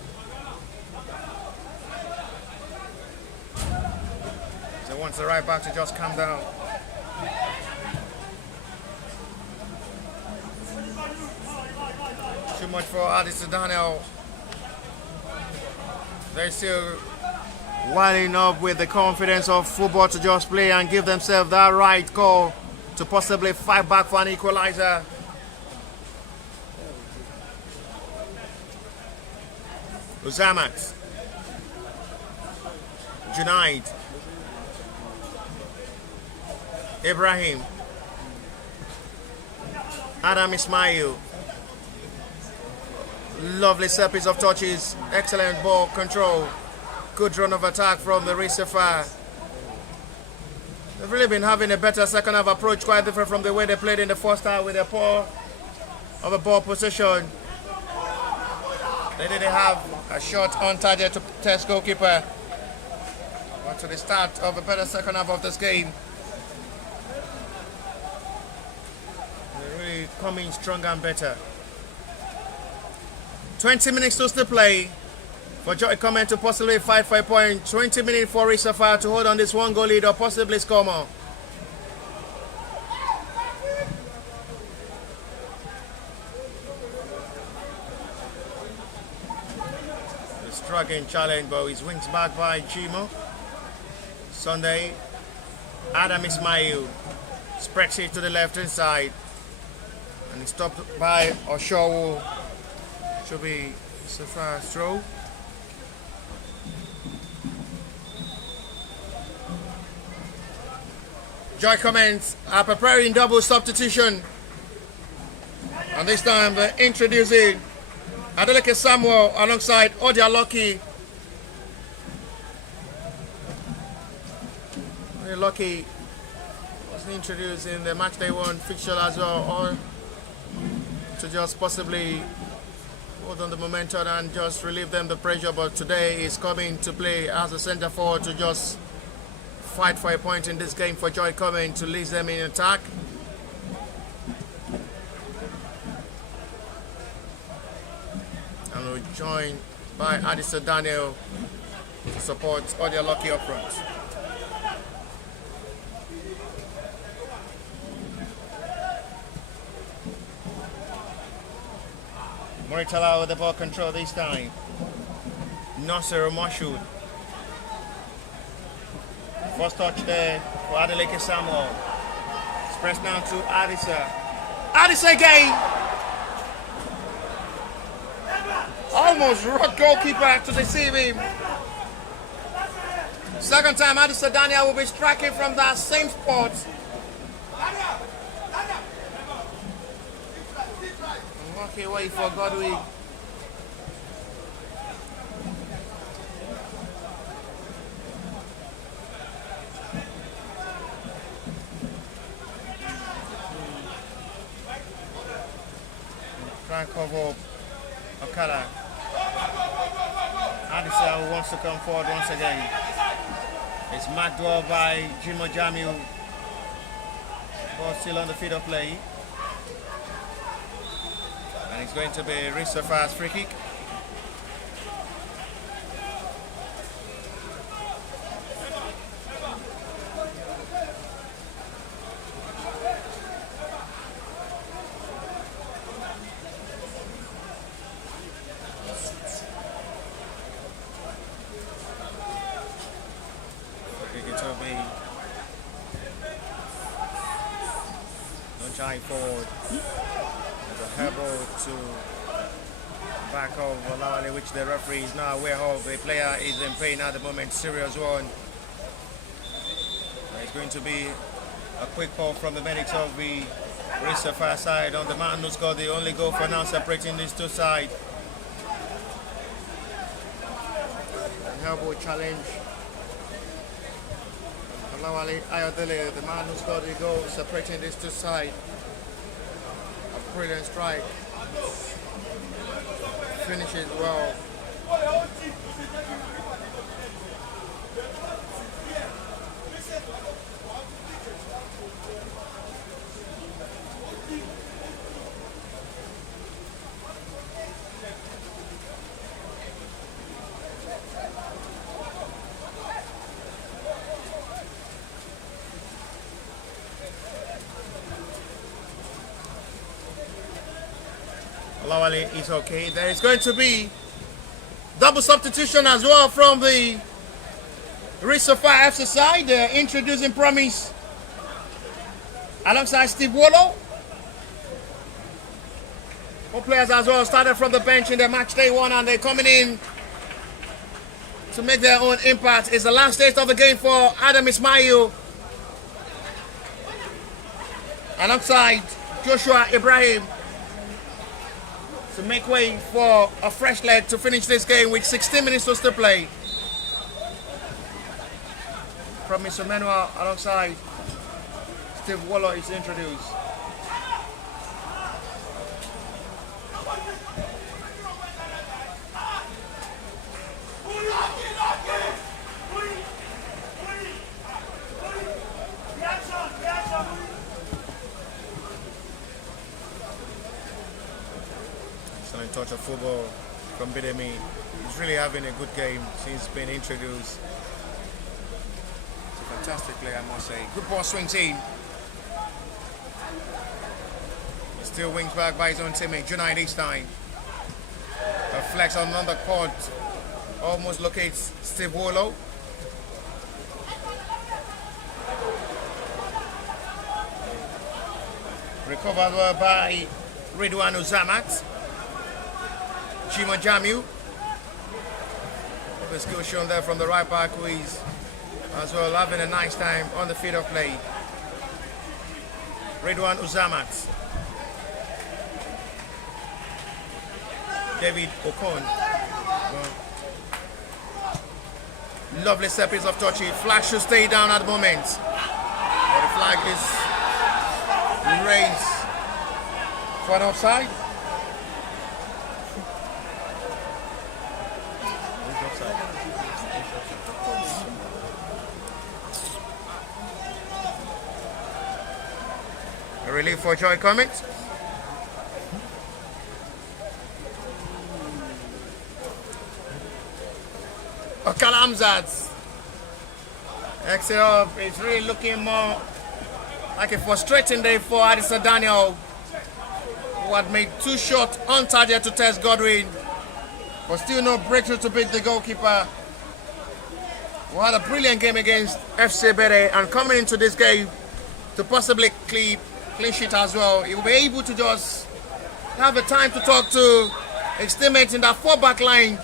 So wants the right back to just calm down. Too much for Addison Daniel. They're still winding up with the confidence of football to just play and give themselves that right call to possibly fight back for an equalizer. Uzamat. Junaid. Ibrahim. Adam Ismail. Lovely set of touches, excellent ball control, good run of attack from the Sapphire. They've really been having a better second half approach, quite different from the way they played in the first half with their poor of a ball position. They didn't have a shot on target to test goalkeeper. But to the start of a better second half of this game, they're really coming stronger and better. 20 minutes to still play for Joy Cometh to possibly fight for a point. 20 minutes for Sapphire to hold on this 1-goal lead or possibly score more. The struggling challenge, but he's wings back by Jimo. Sunday, Adam Ismail spreads it to the left hand side. And he's stopped by Oshowo. Should be Sapphire's throw. Joy Cometh are preparing double substitution. And this time they're introducing Adeleke Samuel alongside Odia Lucky. Lucky was introduced in the match day one fixture as well, or to just possibly hold on the momentum and just relieve them the pressure. But today is coming to play as a centre forward to just fight for a point in this game for Joy Cometh to lead them in attack. And we're joined by Addison Daniel to support Odia Lucky up front. Moritala with the ball control this time. Nasser Mashud. First touch there for Adeleke Samuel. It's pressed down to Adisa. Adisa again! Almost rocked goalkeeper to deceive him. Second time Adisa Daniel will be striking from that same spot. Walking away for Godwin. Try and cover up Okada. Adisa wants to come forward once again. It's marked well by Jimo Jamiu. Ball still on the field of play. And it's going to be Sapphire's free kick. Launching forward. There's a hurdle to back of Olawale, which the referee is now aware of. The player is in pain at the moment, serious one. It's going to be a quick call from the medics of the Sapphire side on the man who scored the only goal for now, separating these two sides. An elbow challenge. Olawale Ayodele, the man who scored the goal, separating these two sides. A brilliant strike. Finishes well. Olawale is okay. There is going to be double substitution as well from the Sapphire FC side. They're introducing Promise alongside Steve Wallow. Four players as well started from the bench in the match day one, and they're coming in to make their own impact. It's the last stage of the game for Adam Ismail alongside Joshua Ibrahim to make way for a fresh leg to finish this game with 16 minutes to still play. Promise Emmanuel alongside Steve Wallow is introduced. Excellent touch of football from Bidemi. He's really having a good game since being introduced. It's a fantastic player, I must say. Good ball swing team. Still wings back by his own teammate, Junai this time. A flex on the court. Almost locates Steve Wallow. Recovered by Ridwan Uzamat. Jimo Jamiu. The skill shown there from the right back, who is as well having a nice time on the field of play. Ridwan Uzamat. David Ocon. Lovely set piece of touchy. Flag should stay down at the moment. But the flag is raised for an offside. A relief for Joy Cometh. Kalamzat. Excellent. It's really looking more like a frustrating day for Addison Daniel, who had made 2 shots on target to test Godwin, but still no breakthrough to beat the goalkeeper, who had a brilliant game against FC Bere, and coming into this game to possibly clean sheet as well. He will be able to just have a time to talk to his teammates in that 4-back line,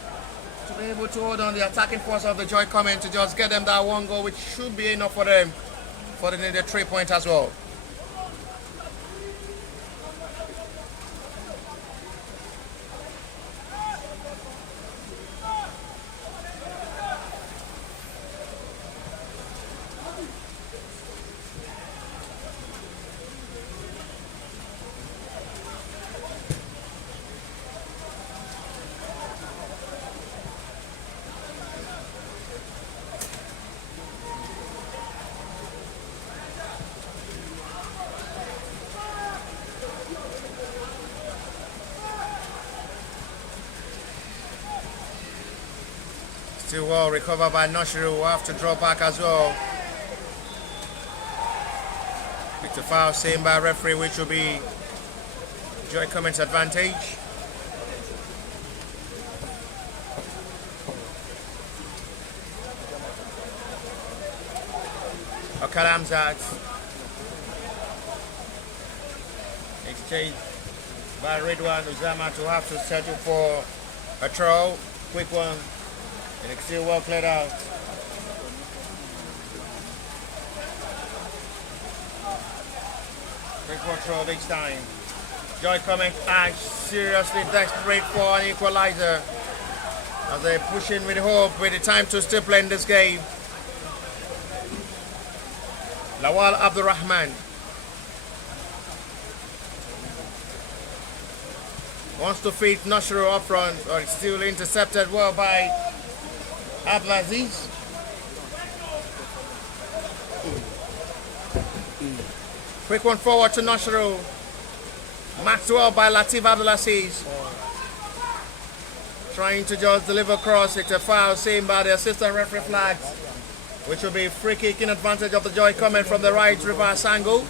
to be able to hold on the attacking force of the Joy Cometh to just get them that 1 goal, which should be enough for them for the needed 3 points as well. Still well recovered by Nashru, who have to draw back as well. It's a foul seen by referee, which will be Joy Cometh's advantage. Kalamzat. Exchange by Ridwan Uzama to have to settle for a throw. Quick one. And it's still well played out. Quick control this time. Joy Cometh are seriously desperate for an equalizer, as they push in with hope with the time to still play in this game. Lawal Abdurrahman wants to feed Nashru up front, or it's still intercepted well by Abdulaziz. Quick one forward to Nashru. Marked well by Latif Abdulaziz. Trying to just deliver across. It's a foul seen by the assistant referee flags, which will be free kick in advantage of the Joy Cometh from the right reverse angle.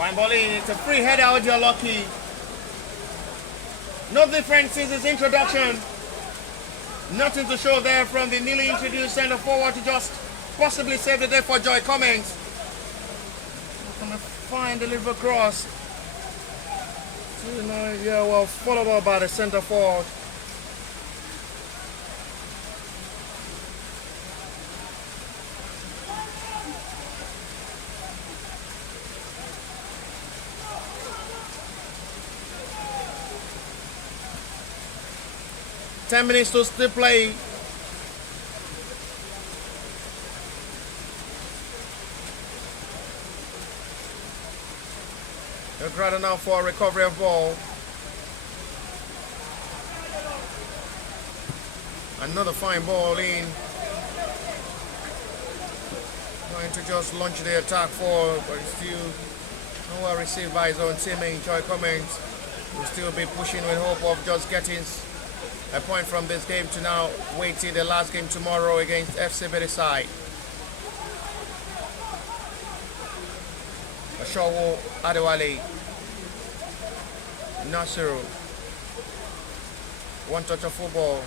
Fine ball in, it's a free header, out you're lucky. No difference since his introduction. Nothing to show there from the newly introduced centre forward to just possibly save the day for Joy Cometh. From a fine deliver cross. Yeah, well, followed up by the centre forward. Ten minutes to still play. They're crowding now for a recovery of ball. Another fine ball in. Trying to just launch the attack forward, but it's still not well received by his own teammate. Joy Cometh will still be pushing with hope of just getting a point from this game to now wait till the last game tomorrow against FC Bereside. Ashawo Adewale. Nasiru. One touch of football.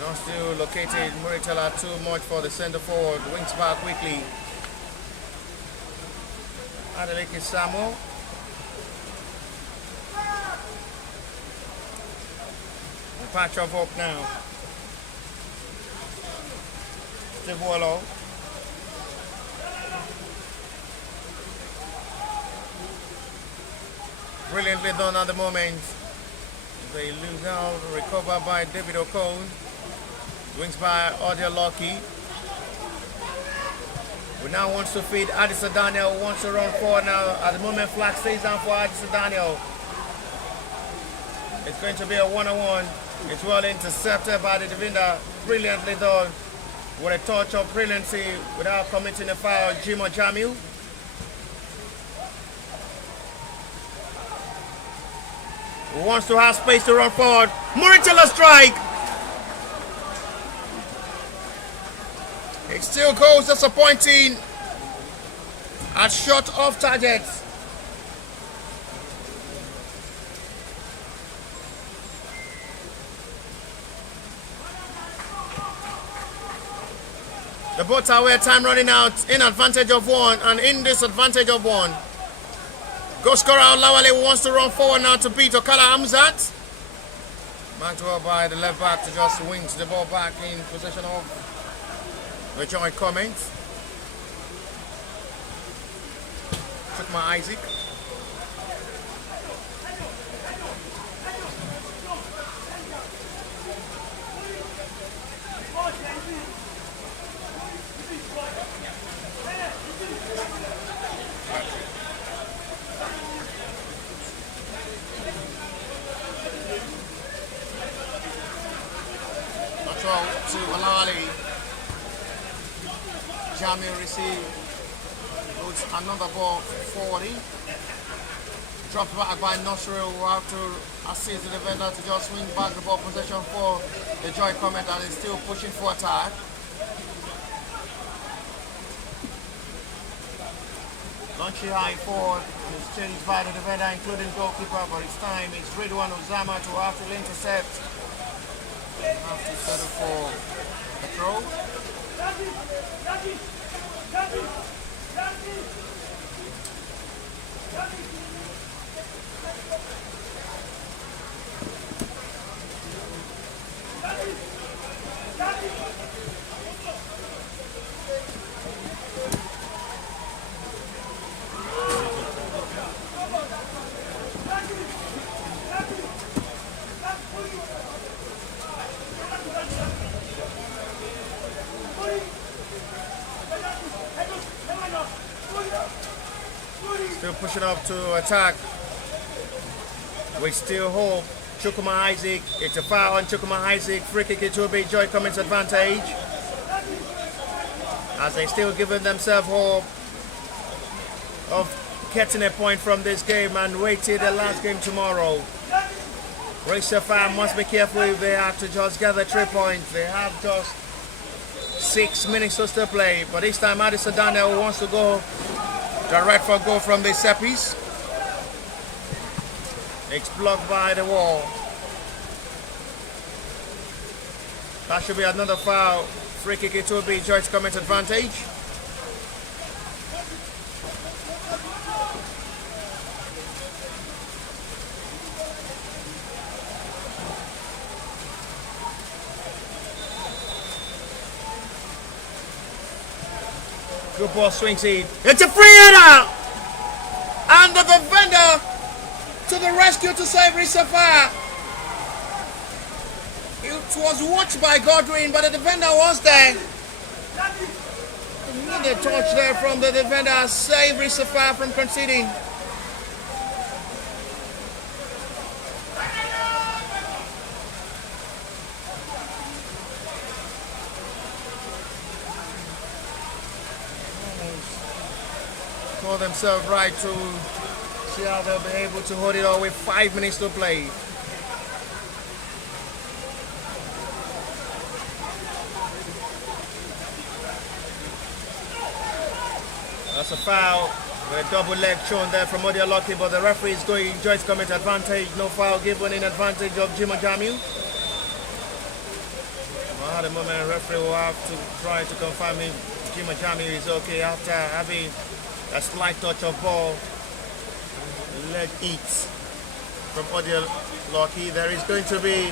Now still located. Muritella too much for the center forward. Wings back quickly. Adeleke Samuel. Patch of hope now. Steve Wallow. Brilliantly done at the moment. They lose now, recovered by David O'Cone. Wings by Audio Lockey. We now wants to feed Addison Daniel, wants to run forward now. At the moment, flag stays down for Addison Daniel. It's going to be a one-on-one. It's well intercepted by the defender. Brilliantly done. With a touch of brilliancy without committing a foul. Jimo Jamil. Who wants to have space to run forward. Muritella strike. It still goes disappointing at shot off target. The boats are aware, time running out, in advantage of one and in disadvantage of one. Goal scorer Lawale wants to run forward now to beat Okala Hamzat. Marked well by the left back to just wings the ball back in possession of the joint Cometh. Took my Isaac. To Alali. Jamil receive. Puts another ball 40. Dropped back by Nosril, who have to assist the defender to just swing back the ball possession for the Joy Cometh, and is still pushing for attack. Launching high forward is changed by the defender, including goalkeeper, but it's time. It's Ridwan Uzama to have to intercept. Have to settle for a throw. Still pushing up to attack. We still hope. Chukwuma Isaac. It's a foul on Chukwuma Isaac. Free kick, it will be Joy Cometh's advantage. As they still giving themselves hope of getting a point from this game and wait till the last game tomorrow. Sapphire must be careful if they have to just gather 3 points. They have just 6 minutes to still play. But this time Addison Daniel wants to go direct for goal from the set piece. It's blocked by the wall. That should be another foul. Free kick, it will be Joy Cometh's advantage. Good ball swings in. It's a free header! And the defender to the rescue to save Sapphire. It was watched by Godwin, but the defender was there. Another touch there from the defender saved Sapphire from conceding. Call themselves right to see how they'll be able to hold it all with 5 minutes to play. That's a foul With a double leg shown there from Odia Lucky, but the referee is going Joyce Cometh advantage. No foul given in advantage of Jima Jamiu. Well, at the moment, the referee will have to try to confirm if Jima Jamiu is okay after having a slight touch of ball. Leg eats from Odia Lucky. There is going to be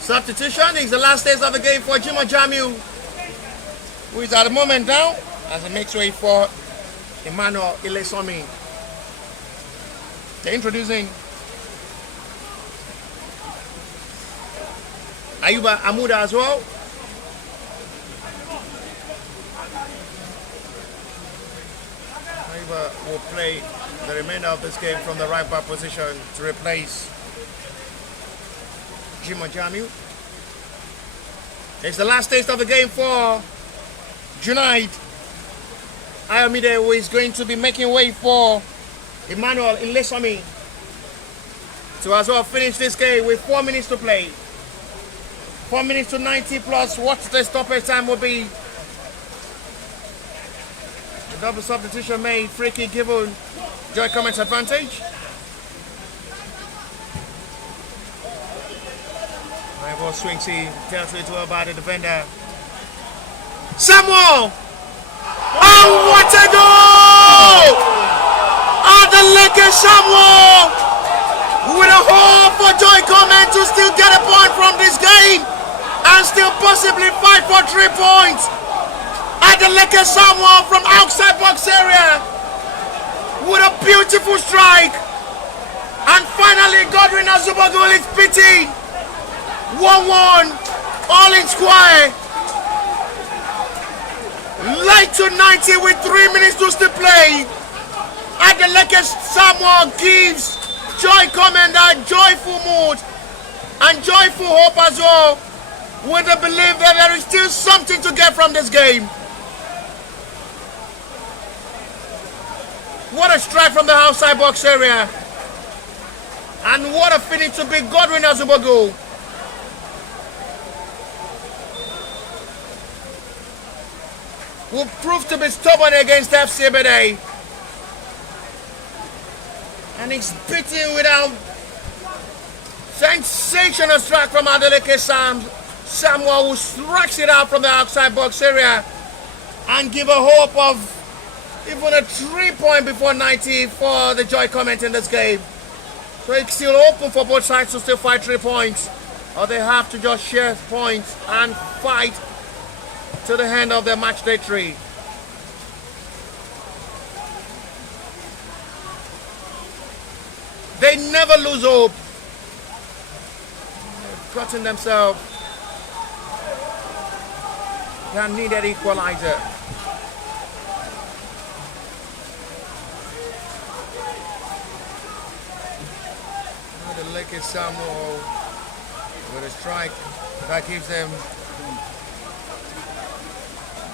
substitution. It's the last days of the game for Jima Jamiu, who is at the moment down as he makes way for Emmanuel Ilesomi. They're introducing Ayuba Amuda as well. Ayuba will play the remainder of this game from the right back position to replace Jima Jamiu. It's the last taste of the game for Junaid Ayomide, who is going to be making way for Emmanuel Ilesomi to as well finish this game with 4 minutes to play. 4 minutes to 90 plus what the stoppage time will be. The double substitution made, free kick given, Joy Cometh's advantage. High ball swings, he tells it well by the defender. Samuel! Oh, what a goal! Adeleke Samuel with a hope for Joy Cometh to still get a point from this game and still possibly fight for 3 points. Adeleke Samuel from outside box area with a beautiful strike. And finally, Godwin Azubagul is beating 1-1, all in square. Late to 90 with 3 minutes to still play. Adeleke Samuel gives Joy Cometh that joyful mood and joyful hope as well, with the belief that there is still something to get from this game. What a strike from the outside box area. And what a finish to be Godwin Azubagul. Will prove to be stubborn against FC Ebede. And he's beaten without sensational strike from Adeleke Samuel, who strikes it out from the outside box area and give a hope of even a 3 point before 90 for the Joy Cometh in this game. So it's still open for both sides to still fight 3 points, or they have to just share points and fight to the end of the match day 3. They never lose hope. They've gotten themselves their needed equalizer. Adeleke Samuel with a strike that gives them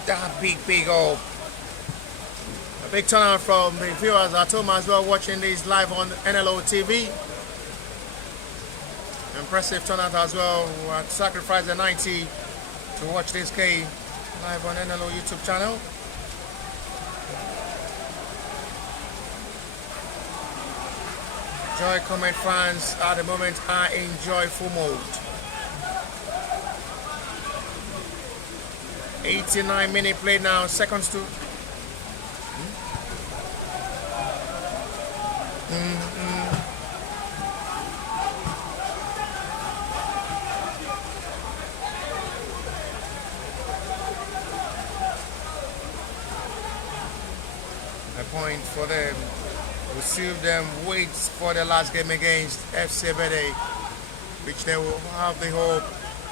that big hope. A big turnout from the viewers at home as well, watching this live on NLO TV. Impressive turnout as well, who had sacrificed the 90 to watch this game live on NLO YouTube channel. Joy Cometh fans at the moment are in joyful mode. 89-minute play now, seconds to. A point for them. Receive them, wait for the last game against FC Ebede, which they will have the hope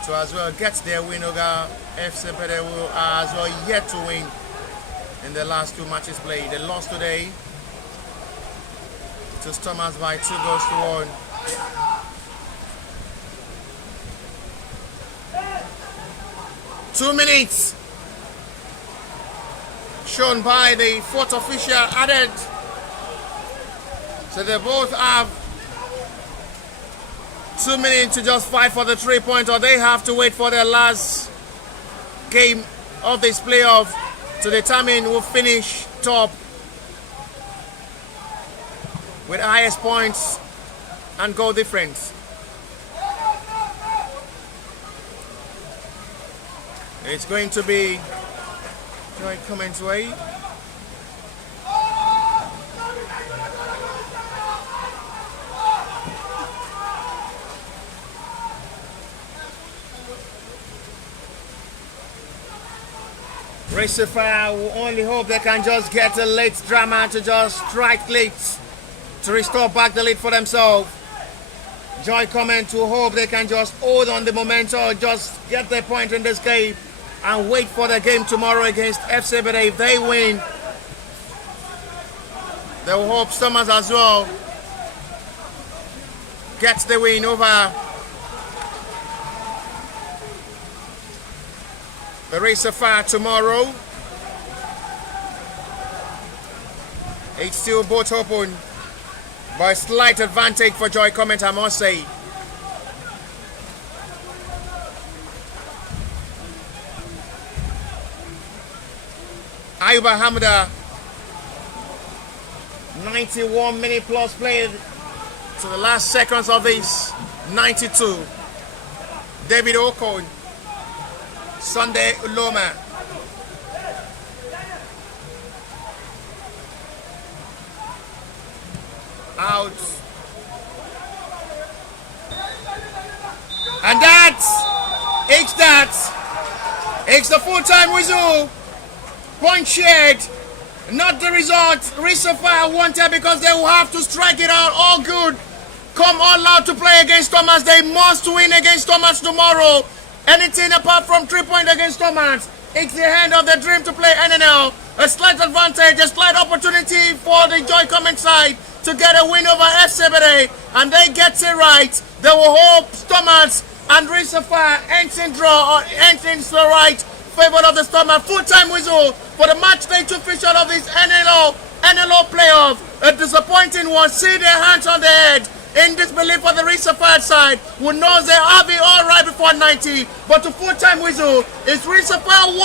to as well get their win over FC Ebede, will as well yet to win in the last 2 matches played. They lost today to Stormers by 2-1. Two minutes shown by the fourth official added. So they both have 2 minutes to just fight for the 3 points, or they have to wait for their last game of this playoff to determine who finish top with highest points and goal difference. It's going to be Joy Cometh's way. Sapphire will only hope they can just get a late drama to just strike late to restore back the lead for themselves. Joy Cometh will hope they can just hold on the momentum, just get their point in this game and wait for the game tomorrow against FC Bede. If they win, they will hope Stormers as well gets the win over the Sapphire tomorrow. It's still both open, but a slight advantage for Joy Cometh, I must say. Ayuba Hamda, 91 minute plus played to the last seconds of this 92. David Okon, Sunday Uloma. Out. And it's the full-time whistle. Point shared. Not the result Sapphire wanted, because they will have to strike it out all good. Come all out to play against Thomas. They must win against Thomas tomorrow. Anything apart from 3 points against Thomas, it's the hand of the dream to play NNL. A slight advantage, a slight opportunity for the Joy Cometh side to get a win over FC Bede, and they get it right. They will hope Thomas and Sapphire ends in draw or ends in the right favor of the Stormers. Full-time whistle for the match day 2 fixture of this NNL playoff. A disappointing one. See their hands on their head in disbelief for the Sapphire side, who knows they have it all right before 90. But the full-time whistle is Sapphire 1.